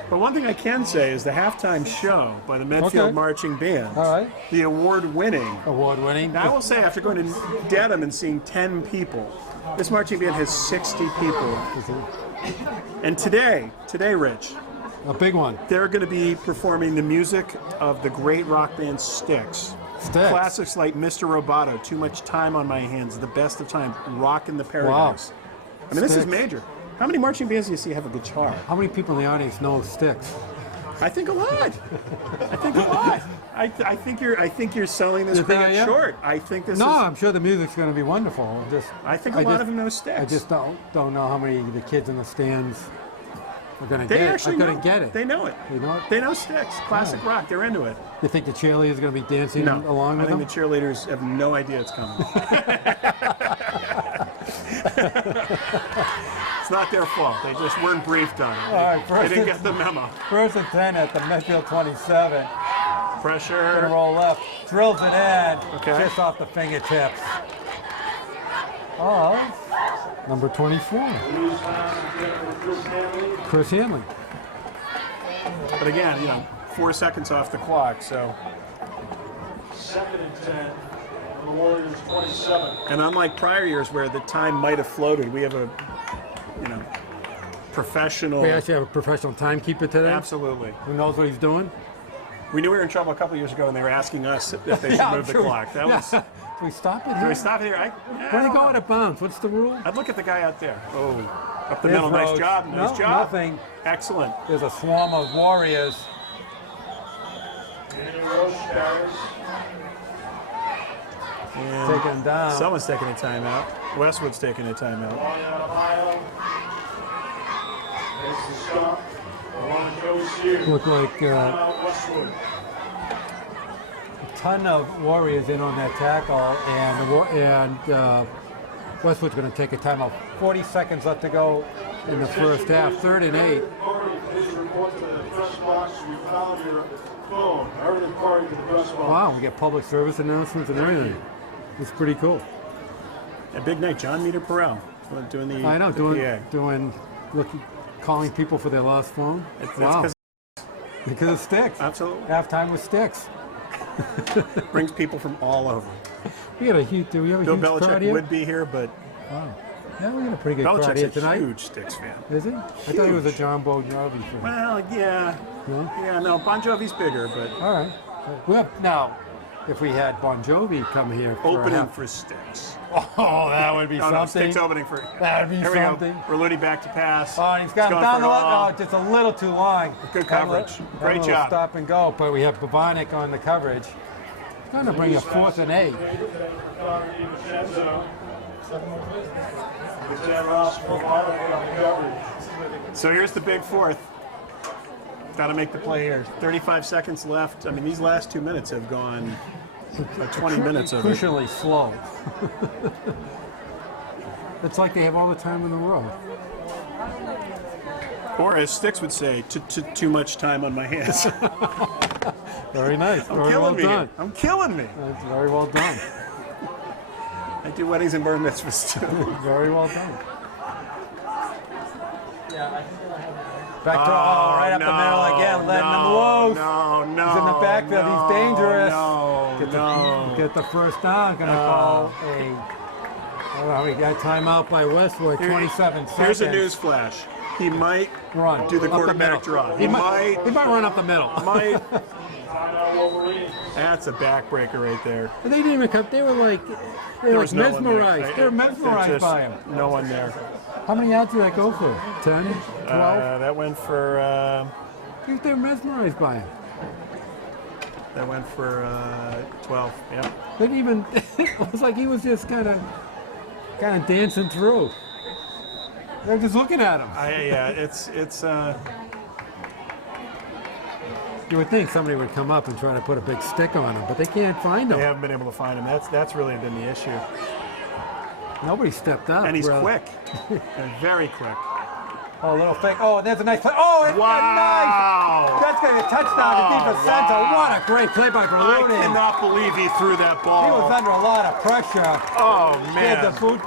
But one thing I can say is the halftime show by the Medfield Okay. Marching Band, All right. the award-winning. Award-winning. Now, I will say, after going to Dedham and seeing 10 people, this marching band has 60 people. And today, Rich, A big one. they're going to be performing the music of the great rock band Styx. Styx. Classics like Mr. Roboto, Too Much Time on My Hands, The Best of Time, Rock in the Paradise. I mean, this is Styx. major. How many marching bands do you see have a guitar? How many people in the audience know Styx? I think a lot. I think a lot. I think you're selling this You think crowd I am? short. I think this No, is. I'm sure the music's going to be wonderful. I think a lot of them know Styx. I just don't know how many of the kids in the stands are going to They get it. actually Are going know. to get it. They know it. You know it? They know Styx. Classic rock. They're into it. You think the cheerleaders are going to be dancing No, along I with think them? the cheerleaders have no idea it's coming. It's not their fault. They just weren't briefed on it. All right, They first didn't and- get the memo. First and 10 at the Medfield 27. Gonna Pressure. roll left. Drills it in. Okay. Just off the fingertips. Oh, number 24. Chris Hanley. But again, 4 seconds off the clock. So, 2nd and 10. On the Warriors 27. and unlike prior years where the time might have floated, we have a, professional. We actually have a professional timekeeper today. Absolutely. Who knows what he's doing? We knew we were in trouble a couple years ago, and they were asking us if they should Yeah, move the sure. clock. That was. Do we stop it Do here? we stop here? When they go out of bounds, what's the rule? I'd look at the guy out there. Oh, up the There's middle. Nice Roach. job. Nice No, job. nothing. Excellent. There's a swarm of Warriors. Danny Roche carries. And Taking him down. Someone's taking a timeout. Westwood's taking a timeout. Going out of Ohio. Makes the stop. One goes here. Look like Out Westwood. a ton of Warriors in on that tackle, and Westwood's going to take a timeout. 40 seconds left to go in the first half. 3rd and 8. Corey, please report to the press box. We found your phone. I heard Corey to the press box. Wow, we get public service announcements and everything. It's pretty cool. A big night. John Meter Perel doing the. I know, the PA. calling people for their lost phone. It's Wow, 'cause- because of Sticks. absolutely Halftime with Sticks. brings people from all over. We got a huge. Do we have a Bill huge crowd Belichick here? would be here, but Yeah, we got a pretty good crowd Belichick's here a tonight. huge Styx fan. Is he? I thought he was a John Bon Jovi fan. Well, yeah, No? yeah. No, Bon Jovi's bigger, but All right. Well, now, if we had Bon Jovi come here for a opening half- for Styx. oh, that would be No, no, something. Styx opening for. That'd be Here we something. go. Berluti back to pass. Oh, and he's got going down for the it left. all. Oh, just a little too long. Good Had a coverage. little- Great had a little job. Stop and go, but we have Bobonic on the coverage. Going to bring a 4th and 8. So here's the big fourth. Got to make the play here. 35 seconds left. I mean, these last 2 minutes have gone 20 minutes of it. Crucially slow. It's like they have all the time in the world. Or as Styx would say, too much time on my hands. Very nice. I'm Very killing well me. done. Here. I'm killing me. That's very well done. I do weddings and bar mitzvahs too. Very well done. Back to right up the middle again, letting him loose. No. He's in the backfield. He's dangerous. No. Get the first down. Gonna call we got timeout by Westwood. 27 seconds. Here's a news flash. He might Run. do the Up quarterback middle. draw. He might run up the middle. Might. That's a backbreaker right there. They didn't even come. They were like, was no one there. mesmerized. They were mesmerized Just by him. No one there. How many yards did that go for? 10, 12? That went for They're mesmerized by him. That went for 12. Yeah. Didn't even. It was like he was just kind of dancing through. They're just looking at him. It's. You would think somebody would come up and try to put a big stick on him, but they can't find him. They haven't been able to find him. That's really been the issue. Nobody stepped up. And he's really. quick. And very quick. Oh, a little fake. Oh, and there's a nice play. Oh, it's Wow! nice. That's going to be a touchdown to DiVincenzo. wow. What a great play by Berluti. I cannot believe he threw that ball. He was under a lot of pressure. Oh, He had the man. boot.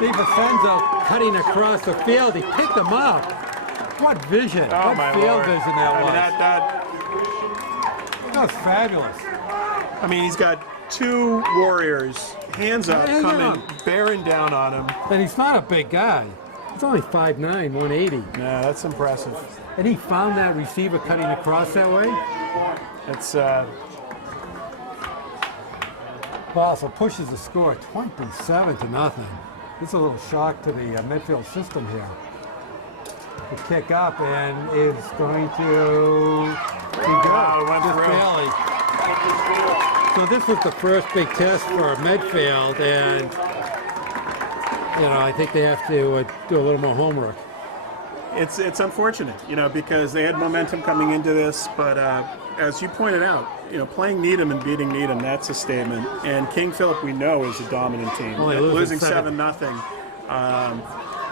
DiVincenzo cutting across the field. He picked him up. What vision. Oh, what my field Lord. vision that I was. mean, That was fabulous. I mean, he's got two Warriors, hands up, Hands coming, up. bearing down on him. And he's not a big guy. He's only 5'9", 180. Yeah, that's impressive. And he found that receiver cutting across that way. It's Also pushes the score 27-0. This is a little shock to the Medfield system here. The kick up and is going to be good. Wow, it went Just through. barely. So this was the first big test for Medfield, and I think they have to do a little more homework. it's unfortunate, because they had momentum coming into this, but as you pointed out, playing Needham and beating Needham, that's a statement. And King Philip, we know, is a dominant team. Only Losing losing 7-0.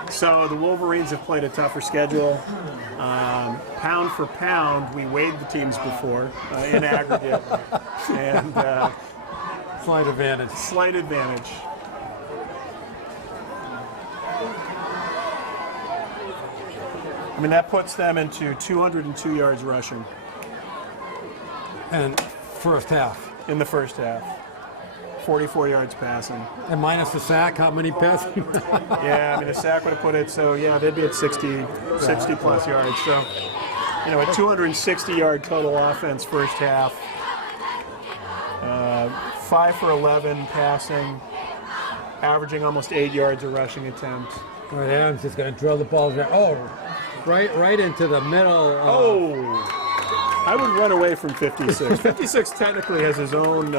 So the Wolverines have played a tougher schedule. Pound for pound, we weighed the teams before in aggregate, and Slight advantage. slight advantage. I mean, that puts them into 202 yards rushing And first half. in the first half. 44 yards passing. And minus the sack, how many passing? Yeah, I mean, a sack would have put it, so yeah, they'd be at 60 plus yards. So, a 260-yard total offense first half. 5 for 11 passing, averaging almost 8 yards a rushing attempt. All right, Adams is going to drill the ball there. Oh, right into the middle. I would run away from 56. 56 technically has his own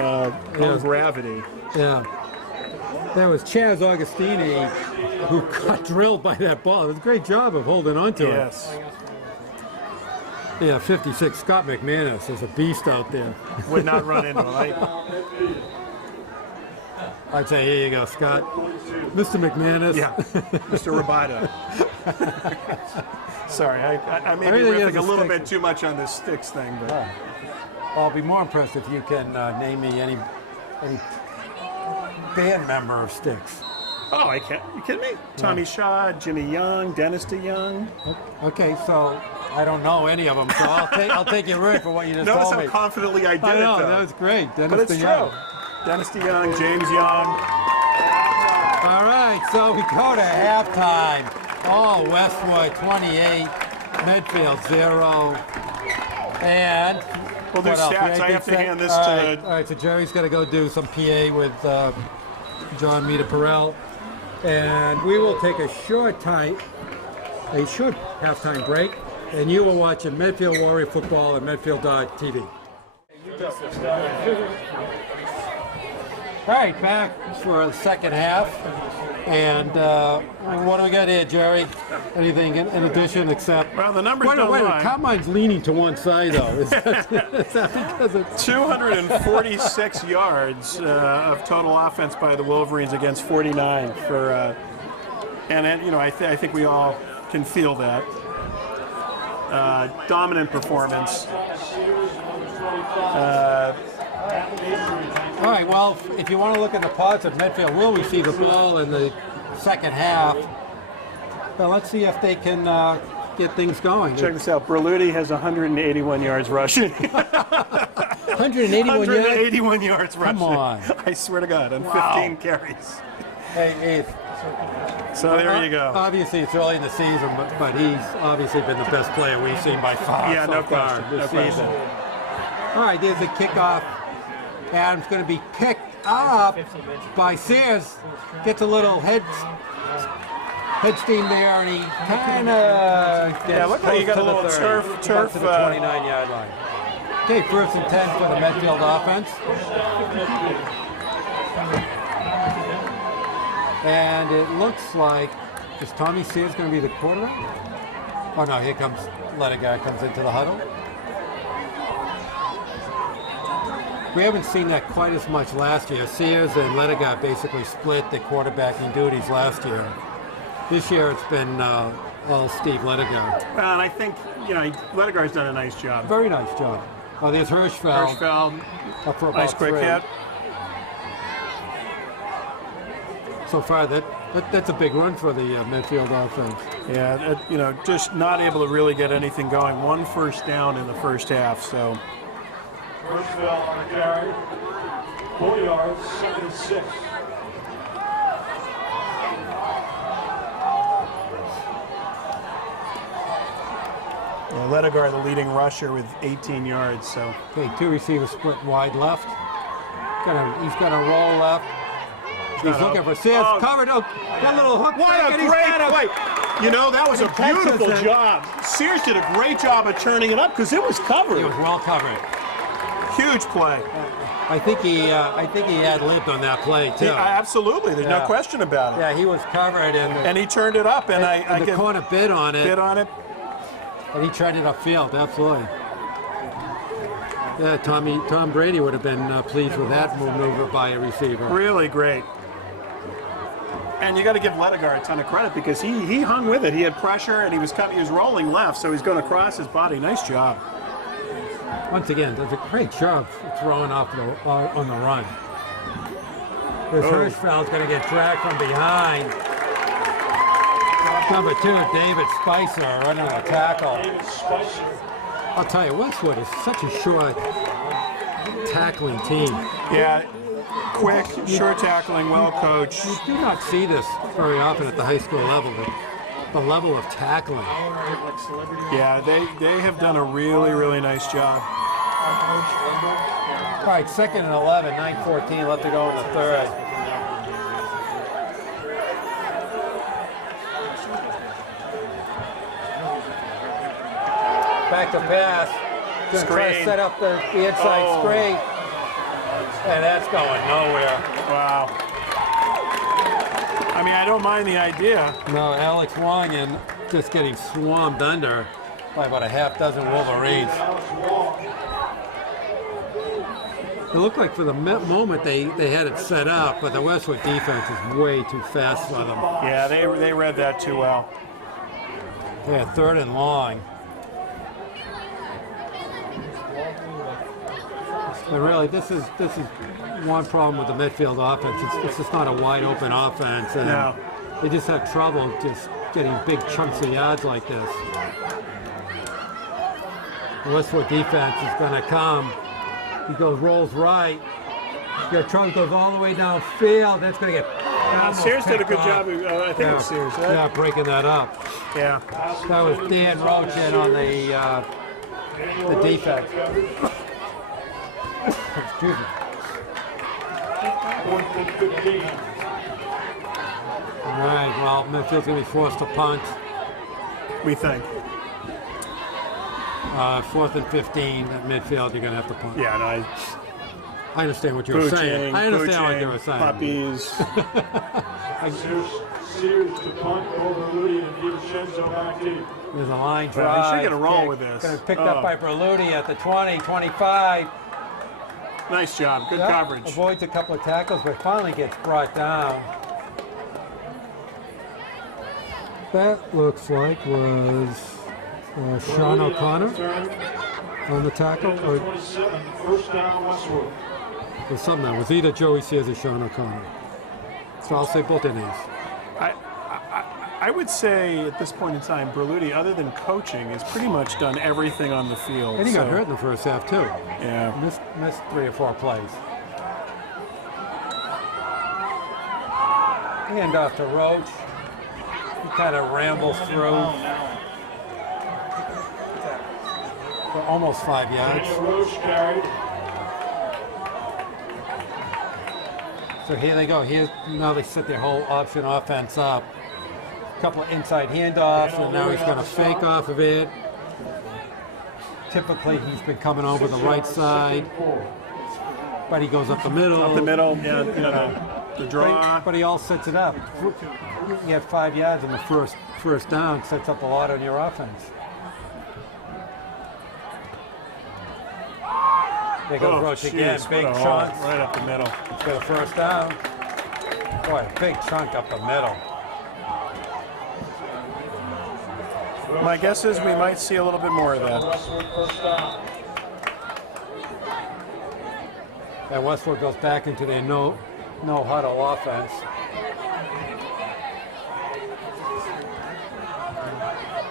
gravity. Yeah. That was Chaz Augustini who got drilled by that ball. It was a great job of holding on to Yes. it. Yeah, 56. Scott McManus is a beast out there. Would not run into him. I'd say, here you go, Scott. Mr. McManus. Yeah, Mr. Rabida. Sorry, I may be Everything has riffing a a little stick. bit too much on this sticks thing, but I'll be more impressed if you can name me any band member of Styx. oh, I can't. You kidding me? Tommy Shaw, Jimmy Young, Dennis DeYoung. Okay, so I don't know any of them, so I'll take your word for what you just Notice told how me. confidently I did I know, it, though. that was great. Dennis But it's DeYoung. true. Dennis DeYoung, James Young. All right, so we go to halftime. Oh, Westwood 28, Medfield 0. And We'll do what else? stats. I have to hand this to. All right, so Jerry's got to go do some PA with John Mita Perel. And we will take a short halftime break. And you will watch Medfield Warrior football at Medfield.tv. All right, back for the second half. And what do we got here, Jerry? Anything in addition except... Well, the numbers Wait, don't wait, lie. Combine's leaning to one side, though. Is that because it's... 246 yards of total offense by the Wolverines against 49 for, I think we all can feel that. Dominant performance. All right, well, if you want to look at the positive, Medfield will receive the ball in the second half. Well, let's see if they can get things going. Check this out. Berluti has 181 yards rushing. 181 yards? 181 yards rushing. Come on. I swear to God, on Wow. 15 carries. Hey, So there you go. Obviously, it's early in the season, but he's obviously been the best player we've seen by far. Yeah, so no far question, this no season. question. All right, there's a kickoff. Adams going to be picked up by Sears. Gets a little head head steam there, and he kind of gets look like he got a little turf, to the 29-yard line. Okay, 1st and 10 for the Medfield offense. And it looks like, is Tommy Sears going to be the quarterback? Oh no, here comes Ledigar comes into the huddle. We haven't seen that quite as much last year. Sears and Ledigar basically split the quarterbacking duties last year. This year it's been all Steve Ledigar. Well, and I think, Ledigar's done a nice job. Very nice job. Oh, there's Hirschfeld. Up for about Nice quick 3. hit. So far, that's a big run for the Medfield offense. Yeah, just not able to really get anything going. 1 first down in the first half, so. Hirschfeld on the carry. 4 yards, 2nd and 6. Yeah, Ledigar, the leading rusher with 18 yards, so. Okay, 2 receivers split wide left. He's got a roll left. He's looking for Sears. Covered. Oh, that little hook. What a great play. That was a beautiful job. Sears did a great job of turning it up because it was covered. It was well covered. Huge play. I think he ad-libbed on that play too. Absolutely, there's no question about it. Yeah, he was covered and he turned it up, and the corner bid on it. And he tried it upfield, absolutely. Yeah, Tom Brady would have been pleased with that maneuver by a receiver. Really great. And you got to give Ledigar a ton of credit because he hung with it. He had pressure and he was rolling left, so he's going to cross his body. Nice job. Once again, does a great job throwing off on the run. This Hirschfeld's going to get dragged from behind. Number 2, David Spicer, running a tackle. David Spicer. I'll tell you, Westwood is such a short tackling team. Yeah, quick, short tackling, well coached. You do not see this very often at the high school level, the level of tackling. Yeah, they have done a really, really nice job. All right, 2nd and 11, 9:14 left to go in the 3rd. Back to pass. Going to try to set up the inside screen. And that's going nowhere. Wow. I mean, I don't mind the idea. No, Alex Wong and just getting swarmed under by about a half dozen Wolverines. It looked like for the moment they had it set up, but the Westwood defense is way too fast for them. Yeah, they read that too well. Yeah, 3rd and long. And really, this is one problem with the Medfield offense. It's just not a wide open offense, and they just have trouble just getting big chunks of yards like this. The Westwood defense is going to come. He rolls right. Your trunk goes all the way downfield. That's going to get. Sears did a good job. I think it was Sears. Right? Yeah, breaking that up. Yeah. That was Dan Roach in on the defense. Excuse me. 4th and 15. All right, well, Medfield's going to be forced to punt. We think. 4th and 15 at midfield, you're going to have to punt. Yeah, no, I understand what you were saying. I understand what you were saying. Puppies. Sears to punt over Moody and DiVincenzo back deep. There's a line Well, drive. he should get a roll with this. Going to pick up by Berluti at the 20, 25. Nice job. Good coverage. Avoids a couple of tackles, but finally gets brought down. That looks like was Sean O'Connor on the tackle. Or 27, 1st down Westwood. was something that was either Joey Sears or Sean O'Connor. So I'll say both their names. I would say at this point in time, Berluti, other than coaching, has pretty much done everything on the field. And he got hurt in the first half too. Yeah. Missed 3 or 4 plays. Hand off to Roach. He kind of rambles through. For almost 5 yards. Roach carried. So here they go. Now they set their whole option offense up. couple of inside handoffs, and now he's going to fake off of it. Typically, he's been coming over the right side, but he goes up the middle. Up the middle, yeah, you know, the draw. But he all sets it up. You have 5 yards in the first down, sets up a lot on your offense. There goes Roach again, big chunk. Right up the middle. For the first down. Boy, a big chunk up the middle. My guess is we might see a little bit more of that. And Westwood goes back into their no huddle offense.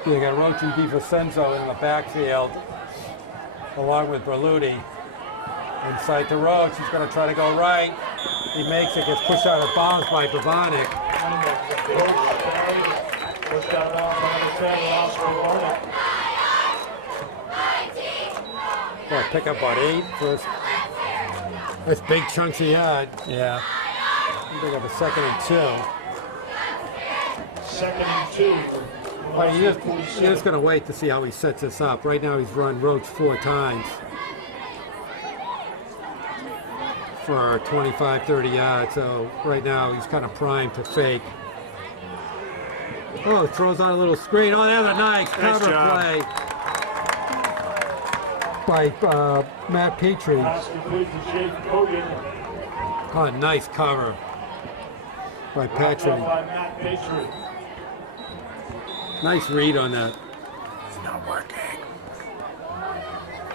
You got Roach and DiVincenzo in the backfield, along with Berluti. Inside to Roach, he's going to try to go right. He makes it, gets pushed out of bounds by Bavanik. Well, pick up about 8 first. That's big chunks he had. Yeah. They got the 2nd and 2. 2nd and 2. Well, you're just going to wait to see how he sets this up. Right now he's run Roach 4 times for 25, 30 yards. So right now he's kind of primed to fake. Oh, throws out a little screen. Oh, that's a nice cover play by Matt Petrie. Oh, nice cover by Petrie. Nice read on that. It's not working.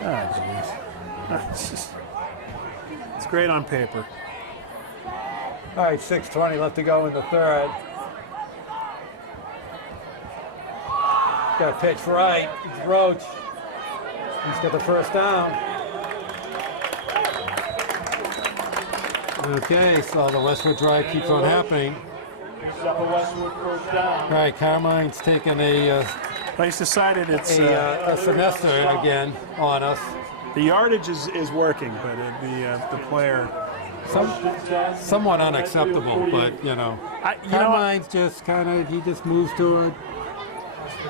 Oh, jeez. It's great on paper. All right, 6:20 left to go in the third. Got a pitch right. It's Roach. He's got the first down. Okay, so the Westwood drive keeps on happening. All right, Carmine's taking a He's decided it's a semester again on us. the yardage is working, but the player Somewhat unacceptable, but you know, Carmine's just he just moves to a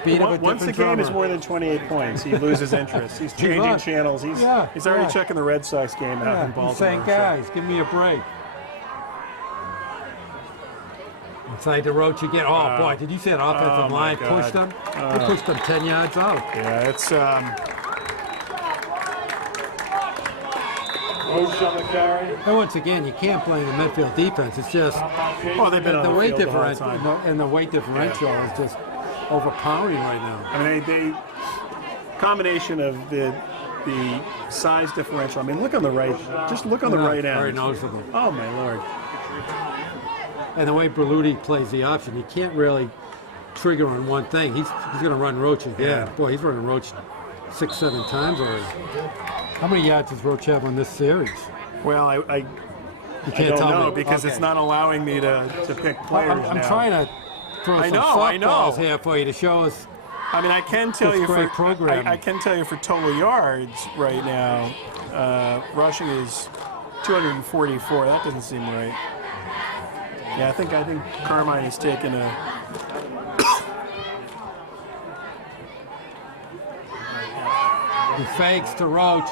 beat of a different once the game drummer. is more than 28 points, he loses interest. He's changing channels. He's already checking the Red Sox game out in Baltimore. He's saying, guys, give me a break. Inside to Roach again. Oh, boy, did you see that offensive line pushed them? They pushed them 10 yards out. Yeah, it's Roach on the carry. And once again, you can't blame the Medfield defense. It's just they've been on the weight field the whole differential, time. and the weight differential is just overpowering right now. I mean, they combination of the size differential. I mean, look on the right. Just look on the right end. Very noticeable. Oh my lord! And the way Berluti plays the option, you can't really trigger on one thing. He's going to run Roach again. Yeah. Boy, he's running Roach 6, 7 times already. How many yards does Roach have on this series? Well, I You don't can't tell know me. because it's not allowing me to pick players I'm now. trying to throw some I know. softballs here for you to show us. I mean, I can tell That's you great for programming. I can tell you for total yards right now, rushing is 244. That doesn't seem right. Yeah, I think Carmine is taking a. He fakes to Roach,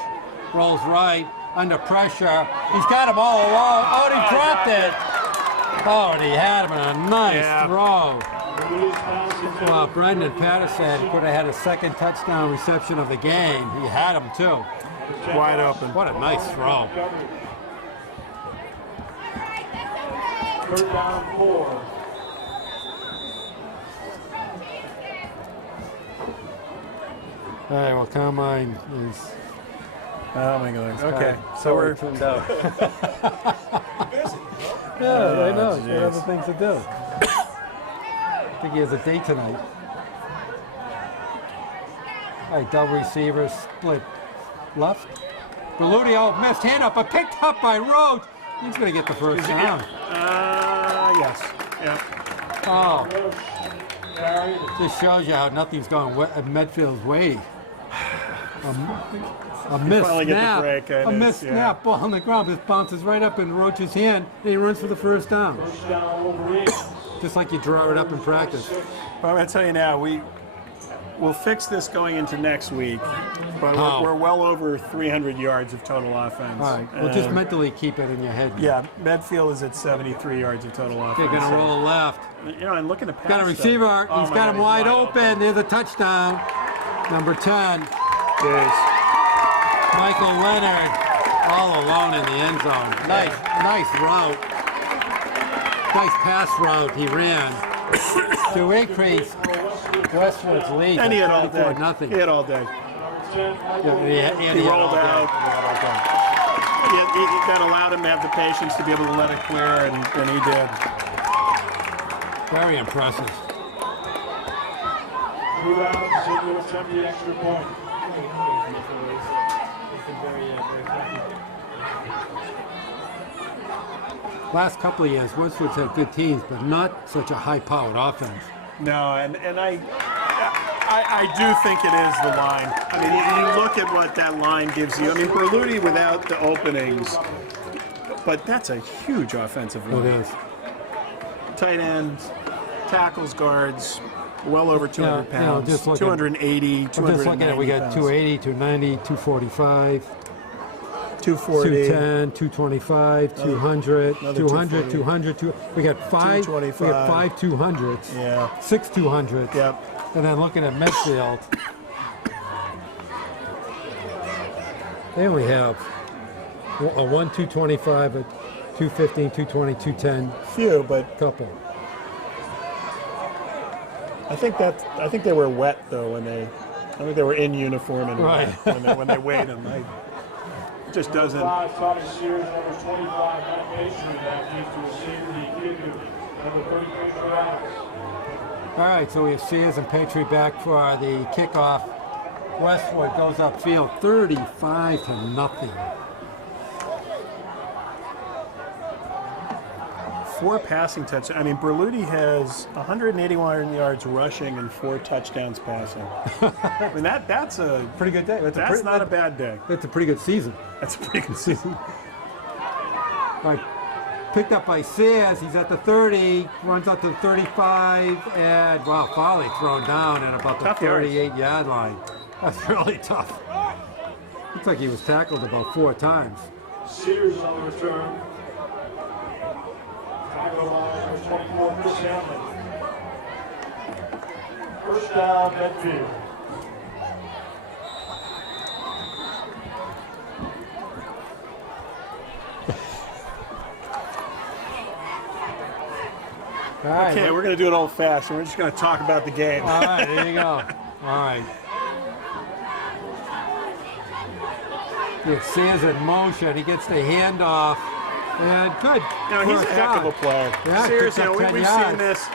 rolls right, under pressure. He's got him all along. Oh, and he dropped it. Oh, and he had him in a nice throw. Well, Brendan Patterson could have had a second touchdown reception of the game. He had him too. Wide open. What a nice throw. 3rd down 4. All right, well, Carmine is. Oh my God. Okay, so we're tuned out. Yeah, I know. He's got other things to do. I think he has a date tonight. All right, double receivers, split left. Berluti missed hand up, but picked up by Roach. He's going to get the first down. yes. Yeah. Oh, this shows you how nothing's going Medfield's way. A missed finally get the snap. break, and A missed it's- snap ball on the ground. Just bounces right up in Roach's hand, and he runs for the first down. First down, Wolverines. Just like you draw it up in practice. Well, I'm going to tell you now, we'll fix this going into next week, but How? we're well over 300 yards of total offense. All right. Well, just mentally keep it in your head. Yeah, Medfield is at 73 yards of total offense. They're going to roll left. You know, and looking at pass Got a receiver. stuff- He's my got God, him he's wide open. There's a touchdown. Number 10, Yes. Michael Leonard, all alone in the end zone. Nice route. Nice pass route he ran to increase Westwood's lead. And he had all day. 24-0. He had all day. He He rolled out. That allowed him to have the patience to be able to let it clear, and he did. Very impressive. Move out, so we'll attempt the extra point. Last couple of years, Westwood's had good teams, but not such a high-powered offense. No, and I do think it is the line. I mean, you look at what that line gives you. I mean, Berluti without the openings, but that's a huge offensive It line. is. Tight ends, tackles, guards, well over 200 Yeah, you know, pounds, just looking- 280, I'm just looking at it. We 290 got pounds. 280, 290, 245, 240, 210, 225, 200, another 200, 240. 200, we got five. We got 225. 5 200s. Yeah. 6 200s. Yep. And then looking at Medfield, they only have a 1 225, a 215, 220, 210 Few, but couple. I think they were wet though when I think they were in uniform and Right. when they weighed them. It just doesn't. 5, Tommy Sears, number 25, Matt Mason, that needs to receive the kick of number 33 for Adams. All right, so we have Sears and Petrie back for the kickoff. Westwood goes upfield 35-0. 4 passing touchdowns. I mean, Berluti has 181 yards rushing and 4 touchdowns passing. I mean, that's a Pretty good day. that's not a bad day. That's a pretty good season. That's a pretty good season. Right. Picked up by Sears. He's at the 30, runs up to the 35, and wow, Foley thrown down at about the Tough yards. 38-yard line. That's really tough. Looks like he was tackled about 4 times. Sears on the return. Tackle on number 24, Chris Hamlin. First down, Medfield. All right, Okay, we're going to do it all fast, and we're just going to talk about the game. all right, there you go. All right. Sears in motion. He gets the handoff, and good. No, he's a first heck of a down. player. Yeah, Sears, picked you know, up 10 we've yards. seen this.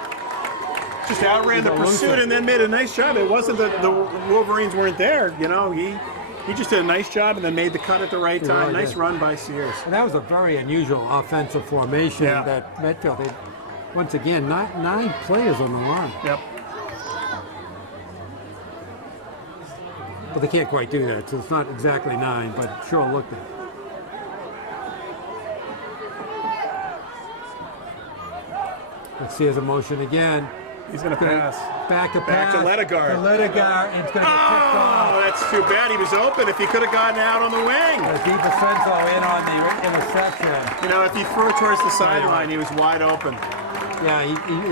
Just outran the He's a pursuit loser. and then made a nice job. It wasn't that the Wolverines weren't there. You know, he just did a nice job and then made the cut at the right He time. really Nice did. run by Sears. And that was a very unusual offensive formation Yeah. that Medfield did. Once again, nine players on the line. Yep. But they can't quite do that, so it's not exactly 9, but sure looked it. Let's see his motion again. He's going to pass. Back to Back to pass. Ledegaard. To Ledegaard, and it's going to get picked off. Oh, that's too bad. He was open. If he could have gotten out on the wing. DiVincenzo in on the interception. You know, if he threw it towards the sideline, he was wide open. Yeah,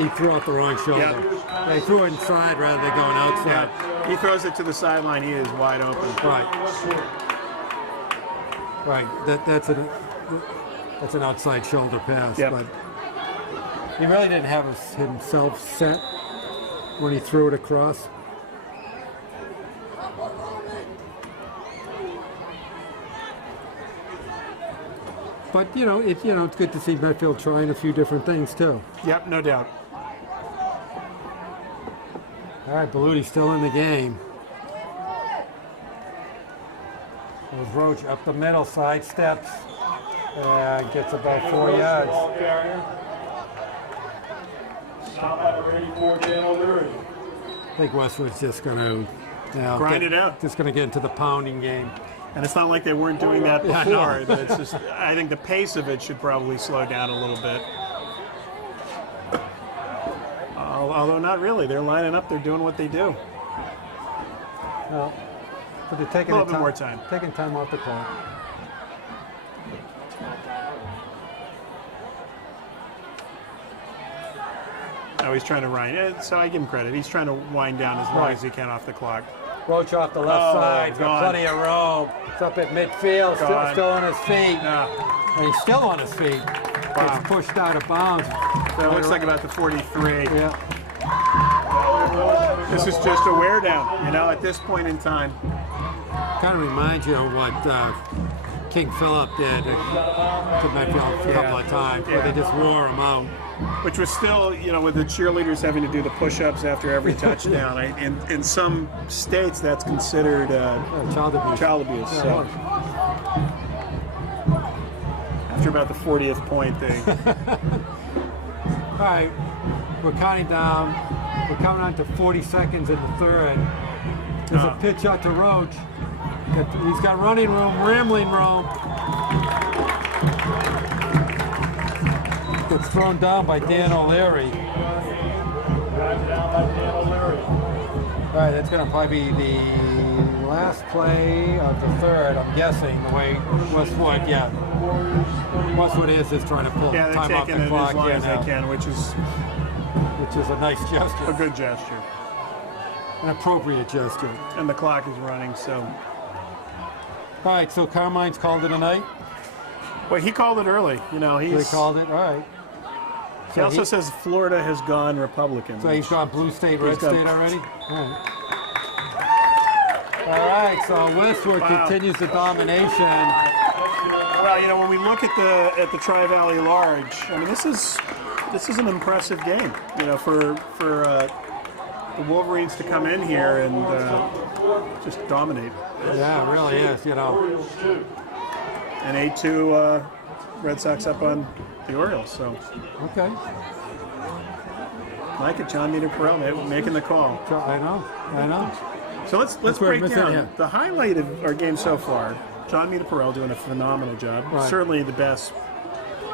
he threw out the wrong shoulder. Yeah. Yeah, he threw it inside rather than going outside. Yeah. He throws it to the sideline. He is wide open. Right. Right. That's an outside shoulder pass. Yep. But he really didn't have himself set when he threw it across. But it's good to see Medfield trying a few different things too. Yep, no doubt. All right, Berluti's still in the game. There's Roach up the middle, side steps, gets about 4 yards. Ball carrier. Stop by number 84, Dan O'Leary. I think Westwood's just going to Now, Grind it out. Just going to get into the pounding game. And it's not like they weren't doing that Yeah, before. no. It's just, I think the pace of it should probably slow down a little bit. Although not really. They're lining up. They're doing what they do. Well, but they're taking A little bit more time. Taking time off the clock. Oh, he's trying to wind. So I give him credit. He's trying to wind down as long as he can off the clock. Roach off the left side. He's got plenty of room. It's up at midfield. Still on his feet. Yeah. And he's still on his feet. Wow. Gets pushed out of bounds. So it looks like about the 43. Yeah. This is just a wear down, at this point in time. Kind of reminds you of what King Philip did to Medfield a couple of times, where they just wore him out. Which was still, with the cheerleaders having to do the push-ups after every touchdown. In some states, that's considered Child abuse. child abuse. Yeah, So after about the 40th point, they All right, we're counting down. We're coming on to 40 seconds in the third. There's a pitch out to Roach. He's got running room, rambling room. Gets thrown down by Dan O'Leary. All right, that's going to probably be the last play of the third, I'm guessing, the way Westwood, Westwood is just trying to pull they're time off taking the it clock as long as now, they can, which is a nice gesture, a good gesture. an appropriate gesture. And the clock is running, so. All right, so Carmine's called it a night. Well, he called it early. They called it. All right. He also says Florida has gone Republican. So he's gone blue state, red gone- state already? All right, so Westwood continues the domination. Well, when we look at the Tri-Valley Large, I mean, this is an impressive game. For the Wolverines to come in here and just dominate. Yeah, it really is, And 8-2 Red Sox up on the Orioles. So Okay. like it, John Niederperel making the call. I know. So let's where break I'm missing, down yeah. the highlight of our game so far. John Niederperel doing a phenomenal job. Right. Certainly the best,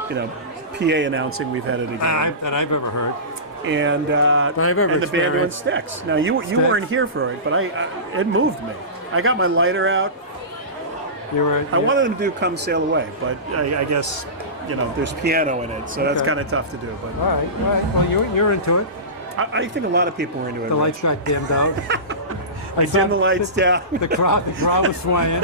PA announcing we've had at a game. That I've ever heard. And I've ever and the band doing experienced. sticks. Now you weren't here for it, but it moved me. I got my lighter out. I wanted them to do "Come Sail Away," but I guess there's piano in it, so that's Okay. kind of tough to do. But All right. Well, you're into it. I think a lot of people were into it. The lights got dimmed out. I dimmed the lights down. The crowd was swaying.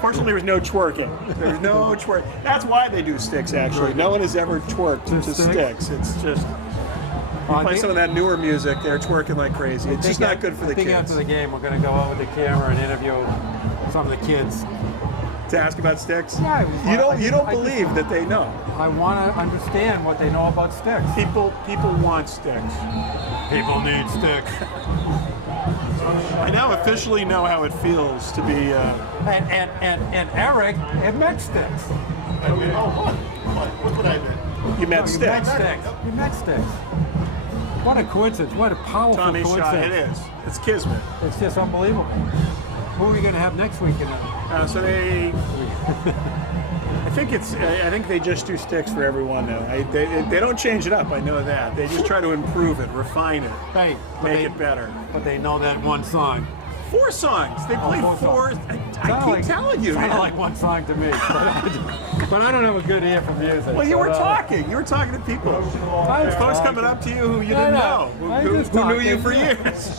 Fortunately, there was no twerking. There was no twerk. That's why they do sticks. Actually, no one has ever twerked to sticks. It's just play some of that newer music. They're twerking like crazy. It's just not good for the I think kids. after the game, we're going to go over the camera and interview some of the kids. To ask about sticks. Yeah, You don't believe that they know. I want to understand what they know about sticks. People want sticks. People need sticks. I now officially know how it feels to be. And Eric had met sticks. What did I do? You met You sticks. met sticks. You met sticks. What a coincidence. What a powerful Tommy coincidence. shot. It is. It's kismet. It's just unbelievable. Who are we going to have next week? So they. I think they just do sticks for everyone now. They don't change it up. I know that. They just try to improve it, refine it, Hey, make it better. But they know that one song. 4 songs. They play 4. I keep telling you, Sounded man. like one song to me. But I don't have a good ear for music. Well, you were talking. You were talking to people. There's folks coming up to you who you didn't know, who knew you for years.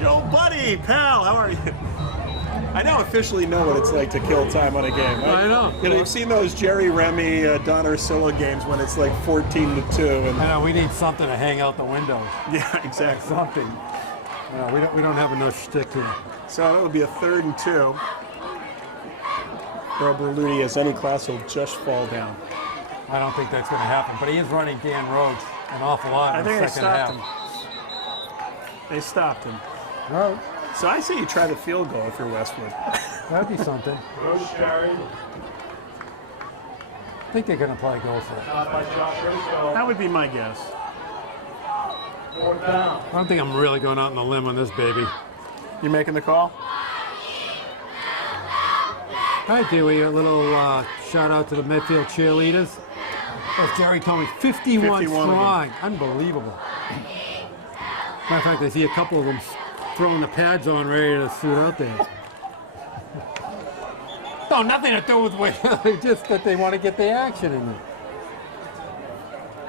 Your old buddy, pal, how are you? I now officially know what it's like to kill time on a game. I know. You've seen those Jerry Remy, Don Ursillo games when it's like 14-2. And I know, we need something to hang out the windows. yeah, exactly. Something. We don't have enough shtick here. So it'll be a 3rd and 2. Earl Berluti, as any class, will just fall down. I don't think that's going to happen. But he is running Dan Rhodes an awful lot in the second half. They stopped him. All right. So I say you try the field goal if you're Westwood. That'd be something. Roach carried. I think they're going to probably go for it. By Josh Rizzo. That would be my guess. Fourth down. I don't think I'm really going out on a limb on this baby. You making the call? Hi, Dewey. A little shout out to the Medfield cheerleaders. As Jerry told me, 51 51 of them. strong. Unbelievable. Matter of fact, I see a couple of them throwing the pads on, ready to suit out there. No, nothing to do with just that they want to get the action in there.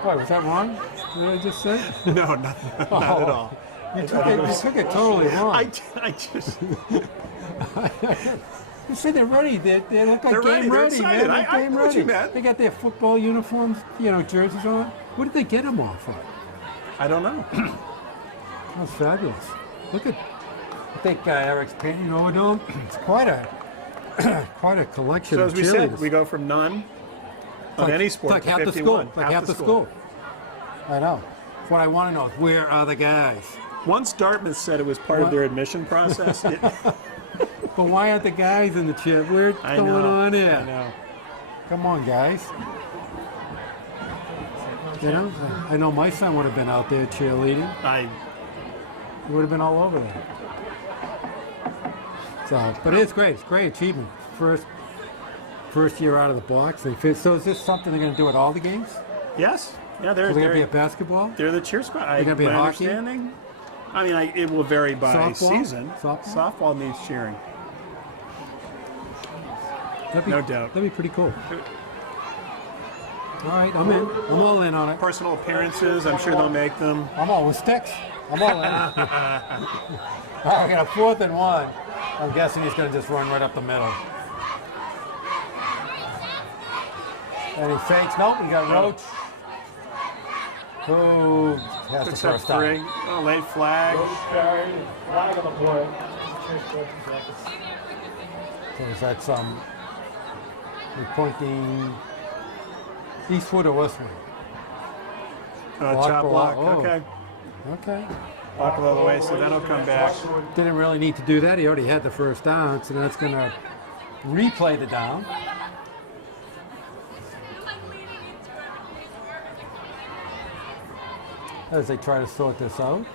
What, was that wrong? What did I just say? No, not at all. You took it totally wrong. I just. You said they're ready. They look like They're game ready. They're ready, excited. man. They're I game know what ready. you meant. They got their football uniforms, jerseys on. What did they get them off for? I don't know. That's fabulous. Look at, I think Eric's painting over them. It's quite a collection So of as we cheerleaders. said, we go from none on any sport It's to like half the 51. school. Like half the school. I know. What I want to know is where are the guys? Once Dartmouth said it was part of their admission process. But why aren't the guys in the cheer? What's I going know, on here? I know. Come on, guys. I know my son would have been out there cheerleading. He would have been all over there. So, but it's great. It's a great achievement. First year out of the blocks. So is this something they're going to do at all the games? Yes. Yeah, they're Is there going to be a basketball? they're the cheer squad. There gonna be my a hockey? understanding. I mean, it will vary by Softball? season. Softball? Needs cheering. No doubt. That'd be pretty cool. All right, I'm in. I'm all in on it. Personal appearances, I'm sure they'll make them. I'm all with sticks. I'm all in. All right, we got a 4th and 1. I'm guessing he's going to just run right up the middle. And he fakes. Nope, we got Roach. Who has the Picks up first 3. down. Oh, late flag. Coach carried. Flag on the play. So is that we're pointing Eastwood or Westwood? Chop block. Oh. Okay. Okay. Block it all the way, so that'll come back. Didn't really need to do that. He already had the first down, so that's going to replay the down. As they try to sort this out.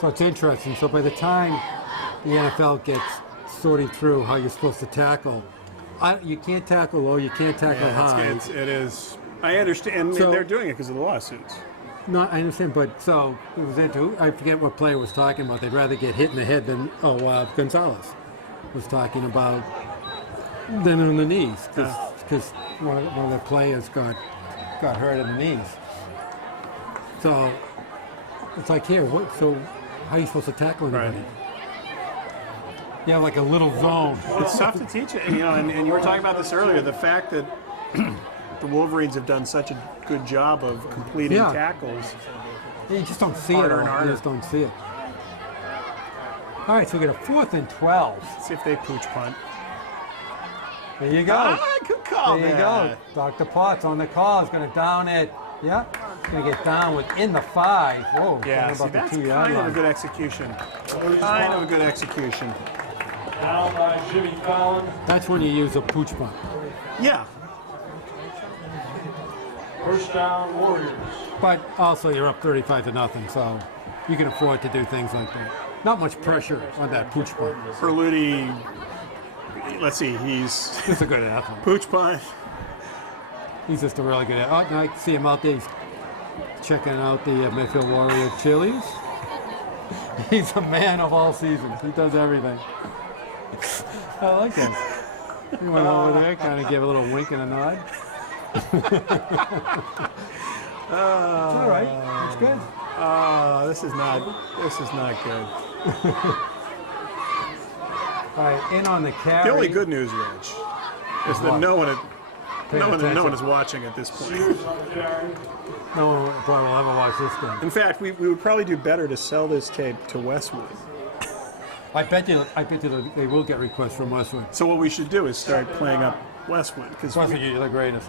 So it's interesting. So by the time the NFL gets sorting through how you're supposed to tackle, you can't tackle low, you can't tackle high. It is. I understand. So- They're doing it because of the lawsuits. No, I understand, but so it was into. I forget what player was talking about. They'd rather get hit in the head than Gonzalez was talking about than on the knees because one of the players got hurt in the knees. So it's like here. So how are you supposed to tackle anybody? Right. Yeah, like a little zone. It's tough to teach it, and you were talking about this earlier. The fact that the Wolverines have done such a good job of completing Yeah. tackles. You just don't see Harder it. and You harder. just don't see it. All right, so we got a 4th and 12. See if they pooch punt. There you go. Good call. There you go. Dr. Potts on the call is going to down it. Yep. Going to get down within the 5. Whoa. Yeah, talking see, about that's the 2-yard kind of a line. good execution. Kind of a good execution. Down by Jimmy Collins. That's when you use a pooch punt. Yeah. First down, Warriors. But also you're up 35 to nothing, so you can afford to do things like that. Not much pressure on that pooch punt. Berluti, let's see, he's He's a good athlete. pooch punt. He's just a really good athlete. Oh, I can see him out there. He's checking out the Medfield Warrior cheerleaders. He's a man of all seasons. He does everything. I like him. He went over there, kind of gave a little wink and a nod. All right, that's good. This is not good. All right, in on the carry. The only good news, Rich, is that What? no one attention. is watching at this point. Sears on the carry. No one will ever watch this game. In fact, we would probably do better to sell this tape to Westwood. I bet you they will get requests from Westwood. So what we should do is start playing up Westwood because Westwood, you're the greatest.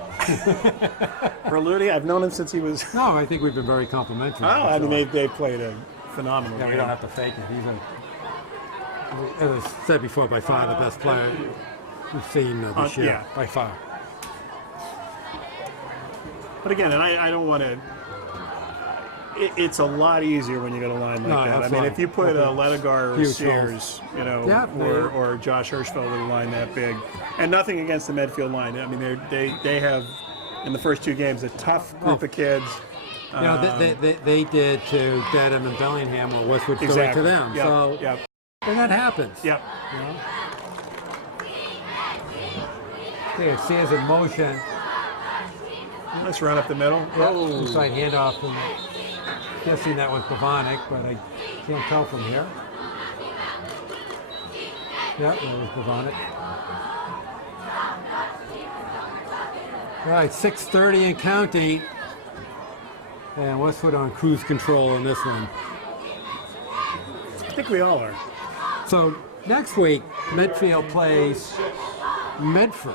Berluti, I've known him since he was. No, I think we've been very complimentary. Oh, I mean they played a phenomenal Yeah, we game. don't have to fake it. as I said before, by far the best player we've seen this year, yeah. by far. But again, and I don't want to. It's a lot easier when you got a line like No, that. I mean, absolutely. if you put a Ledegar or Huge Sears, you know, Yeah, or Josh Hirschfeld with a line that big, and nothing against the Medfield line. I mean, they have in the first 2 games a tough group of kids. You know, they did to Dedham and Bellingham what Westwood threw it to them. Yep. So Yep. and that happens. Yep. You know? Okay, Sears in motion. Let's run up the middle. Oh. Inside handoff. And guessing that was Bavonic, but I can't tell from here. Yep, that was Bavonic. All right, 6:30 and counting. And Westwood on cruise control in this one. I think we all are. So next week, Medfield plays Medford.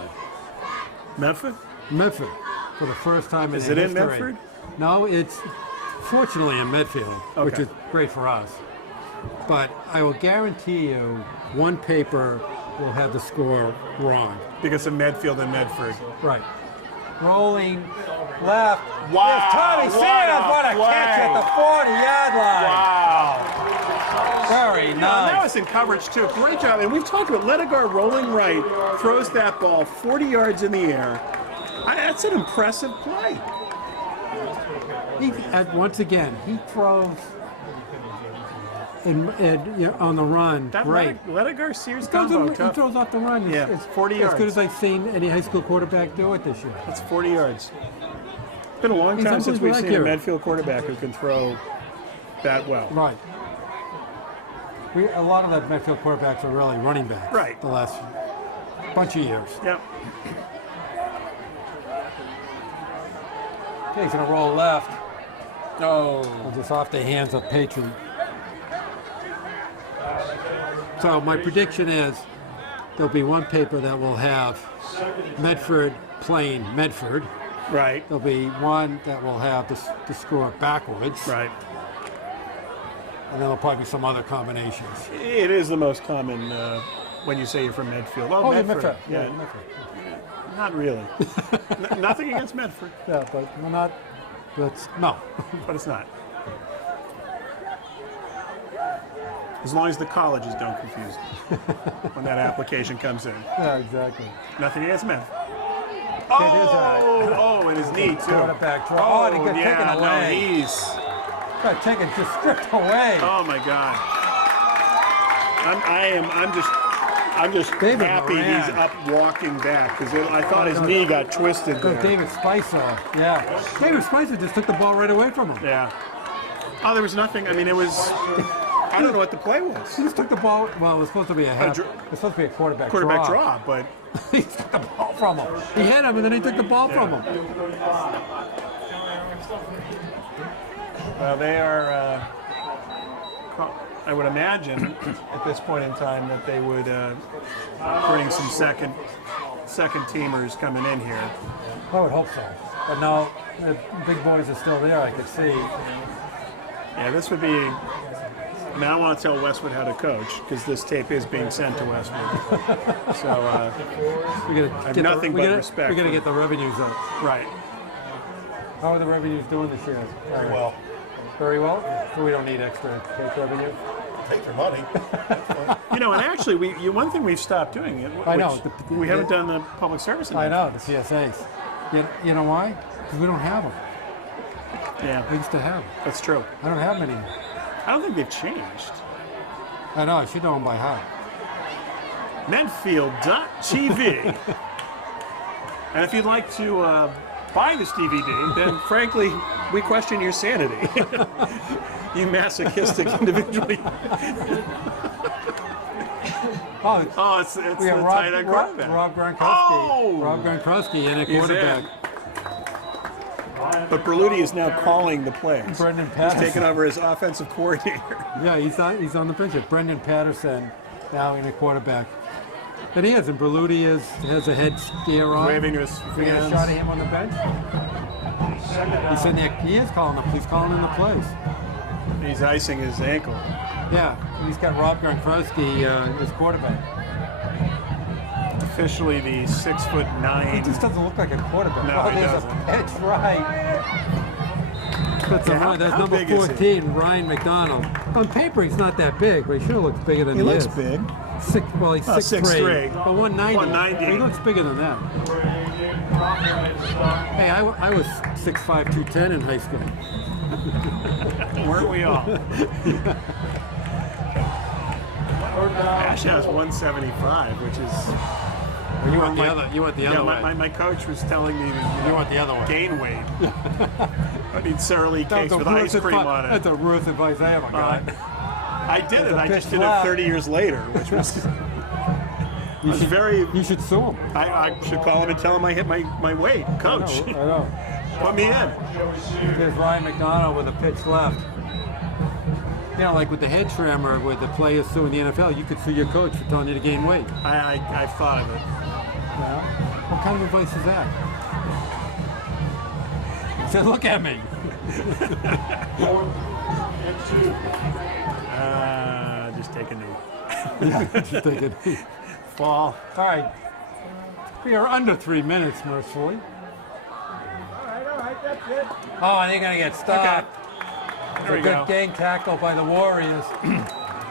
Medford? Medford for the first time in Is their it in history. Medford? No, it's fortunately in Medfield, which Okay. is great for us. But I will guarantee you, one paper will have the score wrong. Because of Medfield and Medford. Right. Rolling left. Wow, There's Tommy what Sanders. a What a catch at play. the 40-yard line. Wow. Very That nice. was in coverage too. Great job. And we've talked about Ledegar rolling right, throws that ball 40 yards in the air. That's an impressive play. Once again, he throws on the run. That Great. Ledegar Sears He combo. Tough. throws off the run. Yeah, It's 40 as yards. good as I've seen any high school quarterback do it this year. That's 40 yards. It's been a long He's time since we've seen a accurate. Medfield quarterback who can throw that well. Right. A lot of the Medfield quarterbacks are really running backs. Right. The last bunch of years. Yep. Okay, he's going to roll left. Oh. Just off the hands of Patron. So my prediction is there'll be one paper that will have Medford playing Medford. Right. There'll be one that will have the score backwards. Right. And then there'll probably be some other combinations. It is the most common when you say you're from Medfield. Oh, yeah, Medford. Medford. Yeah. Medford. Not really. Nothing against Medford, Yeah, but we're not. No. but it's not. As long as the colleges don't confuse it when that application comes in. Yeah, exactly. Nothing against Medford. It is Oh, and his knee too. quarterback draw. Oh, and it got taken away. No, he's. Got taken, just stripped away. Oh my God. I'm just David happy Moran. he's up walking back because I thought his knee got twisted Go there. David Spicer. Yeah. David Spicer just took the ball right away from him. Yeah. Oh, there was nothing. I mean, it was. I don't know what the play was. He just took the ball. Well, it was supposed to be a half. It was supposed to be a quarterback Draw, but he took the ball from him. He hit him, and then he took the ball from him. well, they are. I would imagine at this point in time that they would bring some second teamers coming in here. I would hope so. But no, the big boys are still there, I could see. Yeah, this would be. I mean, I want to tell Westwood how to coach because this tape is being sent to Westwood. So I have nothing but respect We're going to for- get the revenues up. right. How are the revenues doing this year? Very well. Very well? So we don't need extra tape revenue? Take your money. You know, and actually, one thing we've stopped doing. I know. We haven't done the public service. I know, the CSAs. You know why? Because we don't have them. Yeah, We used to have them. that's true. I don't have many. I don't think they've changed. I know, I should know them by heart. Medfield.tv. And if you'd like to buy this DVD, then frankly, we question your sanity. You masochistic individual. Oh, it's the We have tight end quarterback. Rob Gronkowski. Oh! Rob Gronkowski in a He's quarterback. But Berluti is now calling the plays. Brendan He's Patterson. taken over as offensive coordinator. Yeah, he's on the bench. Brendan Patterson now in a quarterback. And he is, and Berluti has a head scare on. Waving to his We got a fans. shot of him on the bench. He's in there. He is calling the. He's calling in the plays. He's icing his ankle. Yeah, he's got Rob Gronkowski as quarterback. Officially the 6'9". He just doesn't look like a quarterback. No, oh, he there's doesn't. a pitch, right. That's How number big is he? 14, Ryan McDonald. On paper, he's not that big, but he sure looks bigger than he He looks is. big. Well, he's 6'3", 6'3". but 190. 190. He looks bigger than that. Hey, I was 6'5", 210 in high school. Weren't we all? Ash has 175, which is. You want the other? You want the other yeah, way? my coach was telling me that You want the other way? gain weight. I need Sara Lee cakes with ice cream on it. That's the worst advice I ever got. I did it. I just did flat. it 30 years later, which was. You should sue him. I should call him and tell him I hit my weight, coach. I know. Put me in. There's Ryan McDonald with a pitch left. You know, like with the head trimmer, with the players suing the NFL, you could sue your coach for telling you to gain weight. I've thought of it. Yeah. What kind of advice is that? He said, look at me. Just take a knee. Just thinking, Fall. all right. We are under 3 minutes, mercifully. Oh, and they're going to get stopped. There we A good go. gang tackle by the Warriors.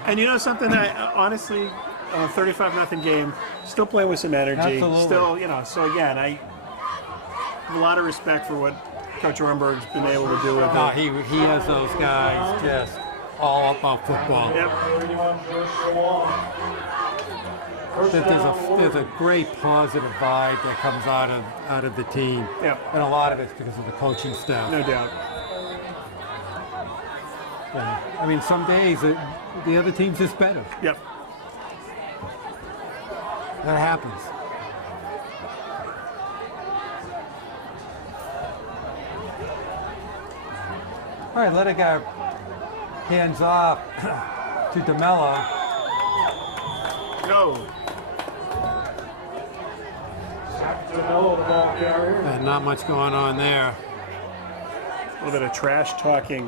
And you know something? Honestly, 35-0 game, still playing with some energy. Absolutely. Still, so again, I have a lot of respect for what Coach Ornberg's been able to do with No, it. he has those guys just all about football. Yep. There's a great positive vibe that comes out of the team. Yep. And a lot of it's because of the coaching staff. No doubt. Yeah. I mean, some days the other team's just better. Yep. That happens. All right, let it go. Hands off to DeMello. No. And not much going on there. A little bit of trash talking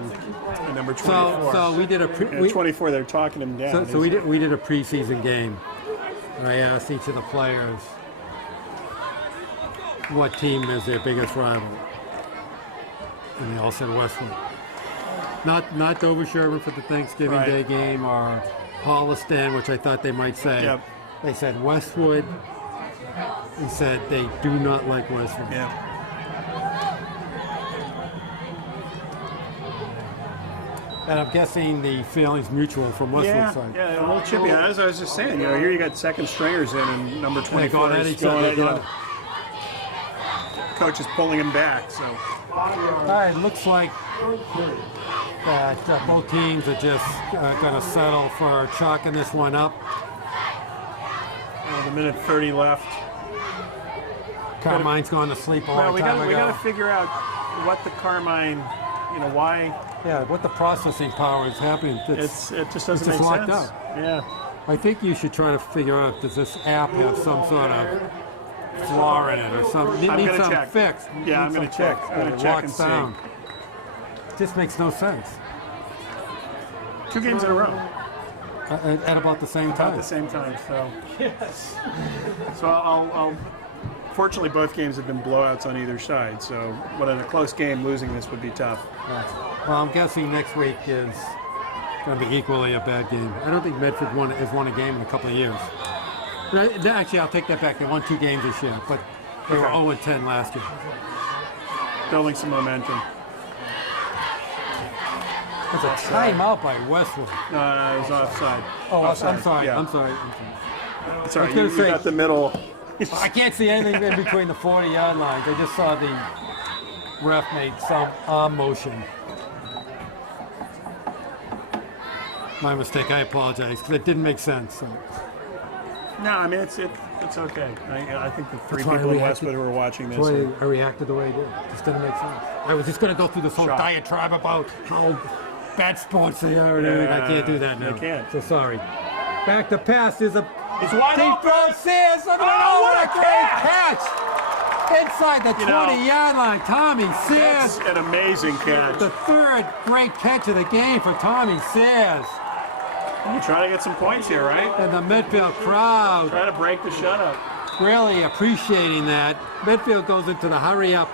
at number 24. So we did a At 24, they're talking him down. so we did a preseason game. And I asked each of the players what team is their biggest rival, and they all said Westwood. Not Dover Sherman for the Thanksgiving Right. Day game or Holliston, which I thought they might say. Yep. They said Westwood. He said they do not like Westwood. Yeah. And I'm guessing the feeling's mutual from Westwood's side. Yeah, a little chippy. As I was just saying, here you got second stringers in, and number 24 going at is each other, going at, coach is pulling him back. So All right, looks like that both teams are just going to settle for chalking this one up. the minute 30 left. Carmine's gone to sleep a Well, long we time got ago. to figure out what the Carmine, why Yeah, what the processing power is happening. it just doesn't it's make just locked sense. up. Yeah. I think you should try to figure out, does this app have some sort of flaw in it or something? It I'm needs gonna some check. fix. Yeah, I'm Needs gonna some check. fix, I'm gonna but it check locks and see. down. Just makes no sense. 2 games in a row At about the same at time. the same time. So So I'll. Fortunately, both games have been blowouts on either side. So, but in a close game, losing this would be tough. Yeah. Well, I'm guessing next week is going to be equally a bad game. I don't think Medfield has won a game in a couple of years. Actually, I'll take that back. They won 2 games this year, but they were 0-10 last year. Building some momentum. It's a timeout by Westwood. It was offside. Oh, Offside, I'm sorry. yeah. I'm sorry. It's all right. I was gonna You say- got the middle. I can't see anything in between the 40-yard lines. I just saw the ref make some arm motion. My mistake. I apologize because it didn't make sense. So. No, I mean it's okay. I think the 3 That's why I people in reacted- Westwood who were watching this. That's why I reacted the way I did. It just didn't make sense. I was just going to go through this whole Shock. diatribe about how bad sports they are and everything. I can't do that now. You can't. So sorry. Back to pass. There's a It's wide deep open. throw. Sears. Look at Oh, what a what a great catch. Inside the 20-yard line, Tommy That's Sears. an amazing catch. The third great catch of the game for Tommy Sears. You're trying to get some points here, right? And the Medfield crowd Try to break the shutout. really appreciating that. Medfield goes into the hurry-up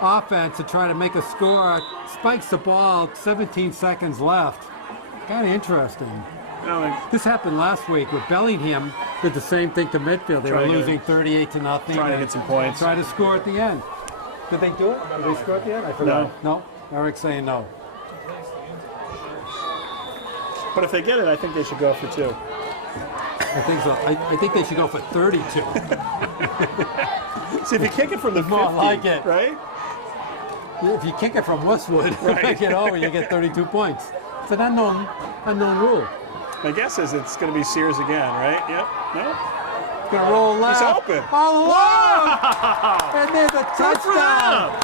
offense to try to make a score. Spikes the ball, 17 seconds left. Kind of interesting. You know, like, This happened last week with Bellingham. Did the same thing to Medfield. They Try were to get- losing 38-0. trying to get some points. Try to score at the end. Did they do it? Did they score at the end? I forgot. No. Eric's saying no. But if they get it, I think they should go for 2. I think so. I think they should go for 32. See, if you kick it from the 50, More like it. right? If you kick it from Westwood, Right. make it over, you get 32 points. It's an unknown rule. My guess is it's going to be Sears again, right? Yep. No? It's gonna roll left. He's open. Oh, Wow! and there's a Good for touchdown him.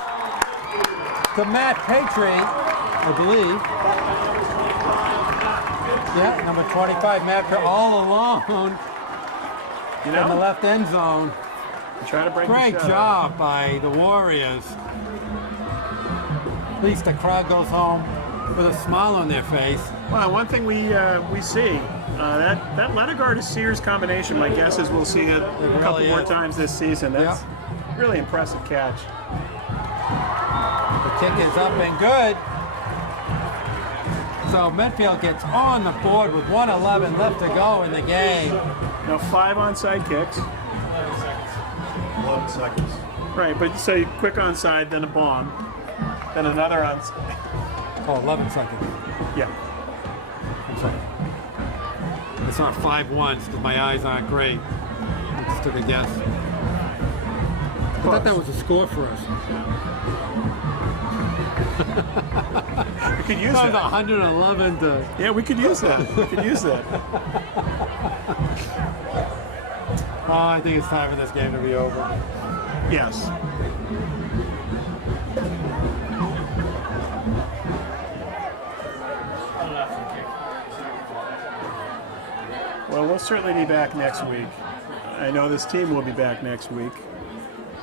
to Matt Patry, I believe. Yeah, number 25, Matt Patry, all alone You in the know, left end zone. try to break Great the shutout. job by the Warriors. At least the crowd goes home with a smile on their face. Well, one thing we see, that Leonard Sears combination, my guess is we'll see it a couple really more is. times this season. That's really impressive catch. The kick is up and good. So Medfield gets on the board with 1:11 left to go in the game. Now 5 onside kicks. 11 seconds. Right, but say quick onside, then a bomb, then another onside. Oh, 11 seconds. Yeah. I'm sorry. It's not 5-1 because my eyes aren't great. I just took a guess. I thought that was a score for us. We could use That was that. 111 to. Yeah, we could use that. We could use that. Oh, I think it's time for this game to be over. Yes. Well, we'll certainly be back next week. I know this team will be back next week.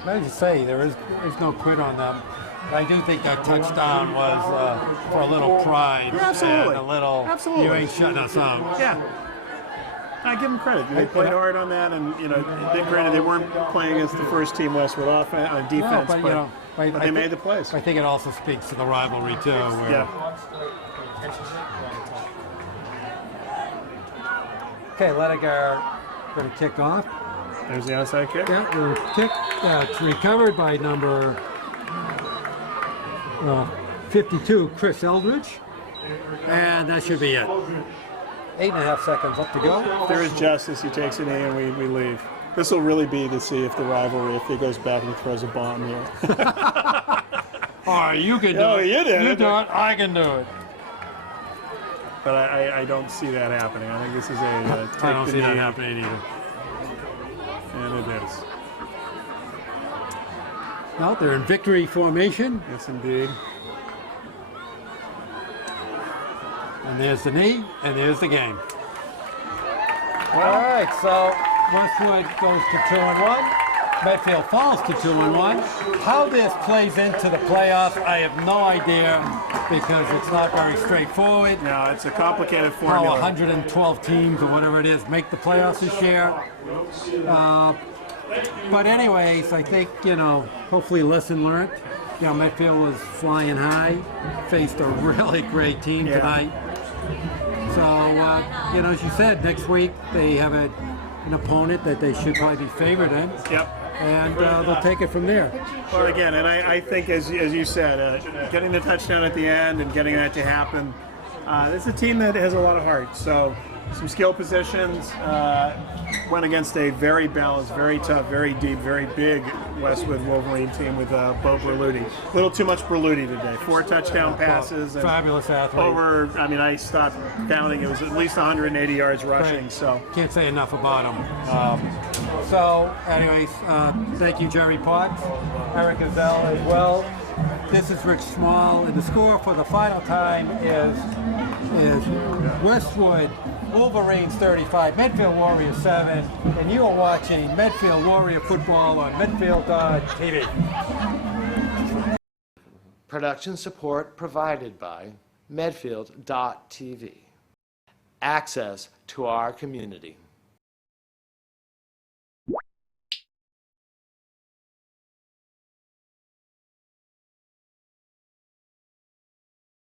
As you say, there's no quit on them. I do think that touchdown was for a little pride. Yeah, absolutely. And a little, Absolutely. you ain't shutting us out. Yeah. I give them credit. They played hard on that, and granted they weren't playing against the first team Westwood offense on defense, but they made the plays. I think it also speaks to the rivalry too. Where Yeah. Okay, Ledigar going to kick off. There's the outside kick. Yeah, the kick. It's recovered by number 52, Chris Eldridge, and that should be it. 8.5 seconds left to go. If there is justice, he takes it in and we leave. This will really be to see if the rivalry, if he goes back and he throws a bomb here. Oh, you can do Oh, it. you did You it. do it. I can do it. But I don't see that happening. I think this is a take I don't the see that knee, happening either. and it is. No, they're in victory formation, Yes, indeed. and there's the knee, and there's the game. All right, so Westwood goes to 2-1. Medfield falls to 2-1. How this plays into the playoffs, I have no idea because it's not very straightforward. No, it's a complicated How formula. 112 teams or whatever it is make the playoffs this year. But anyways, I think, hopefully lesson learned. Medfield was flying high, faced a really great team Yeah. tonight. So, as you said, next week they have an opponent that they should probably be favored in, Yep. and they'll take it from there. Well, again, and I think, as you said, getting the touchdown at the end and getting that to happen, it's a team that has a lot of heart. So, some skill positions, went against a very balanced, very tough, very deep, very big Westwood Wolverine team with Bo Berluti. A little too much Berluti today. 4 touchdown passes. And Fabulous athlete. I stopped counting. It was at least 180 yards rushing. Right. So, Can't say enough about him. Anyways, thank you, Jerry Potts, Eric Gazelle as well. This is Rich Small, and the score for the final time is is Westwood Wolverines 35, Medfield Warriors 7, and you are watching Medfield Warrior football on Medfield.tv. Production support provided by Medfield.tv. Access to our community.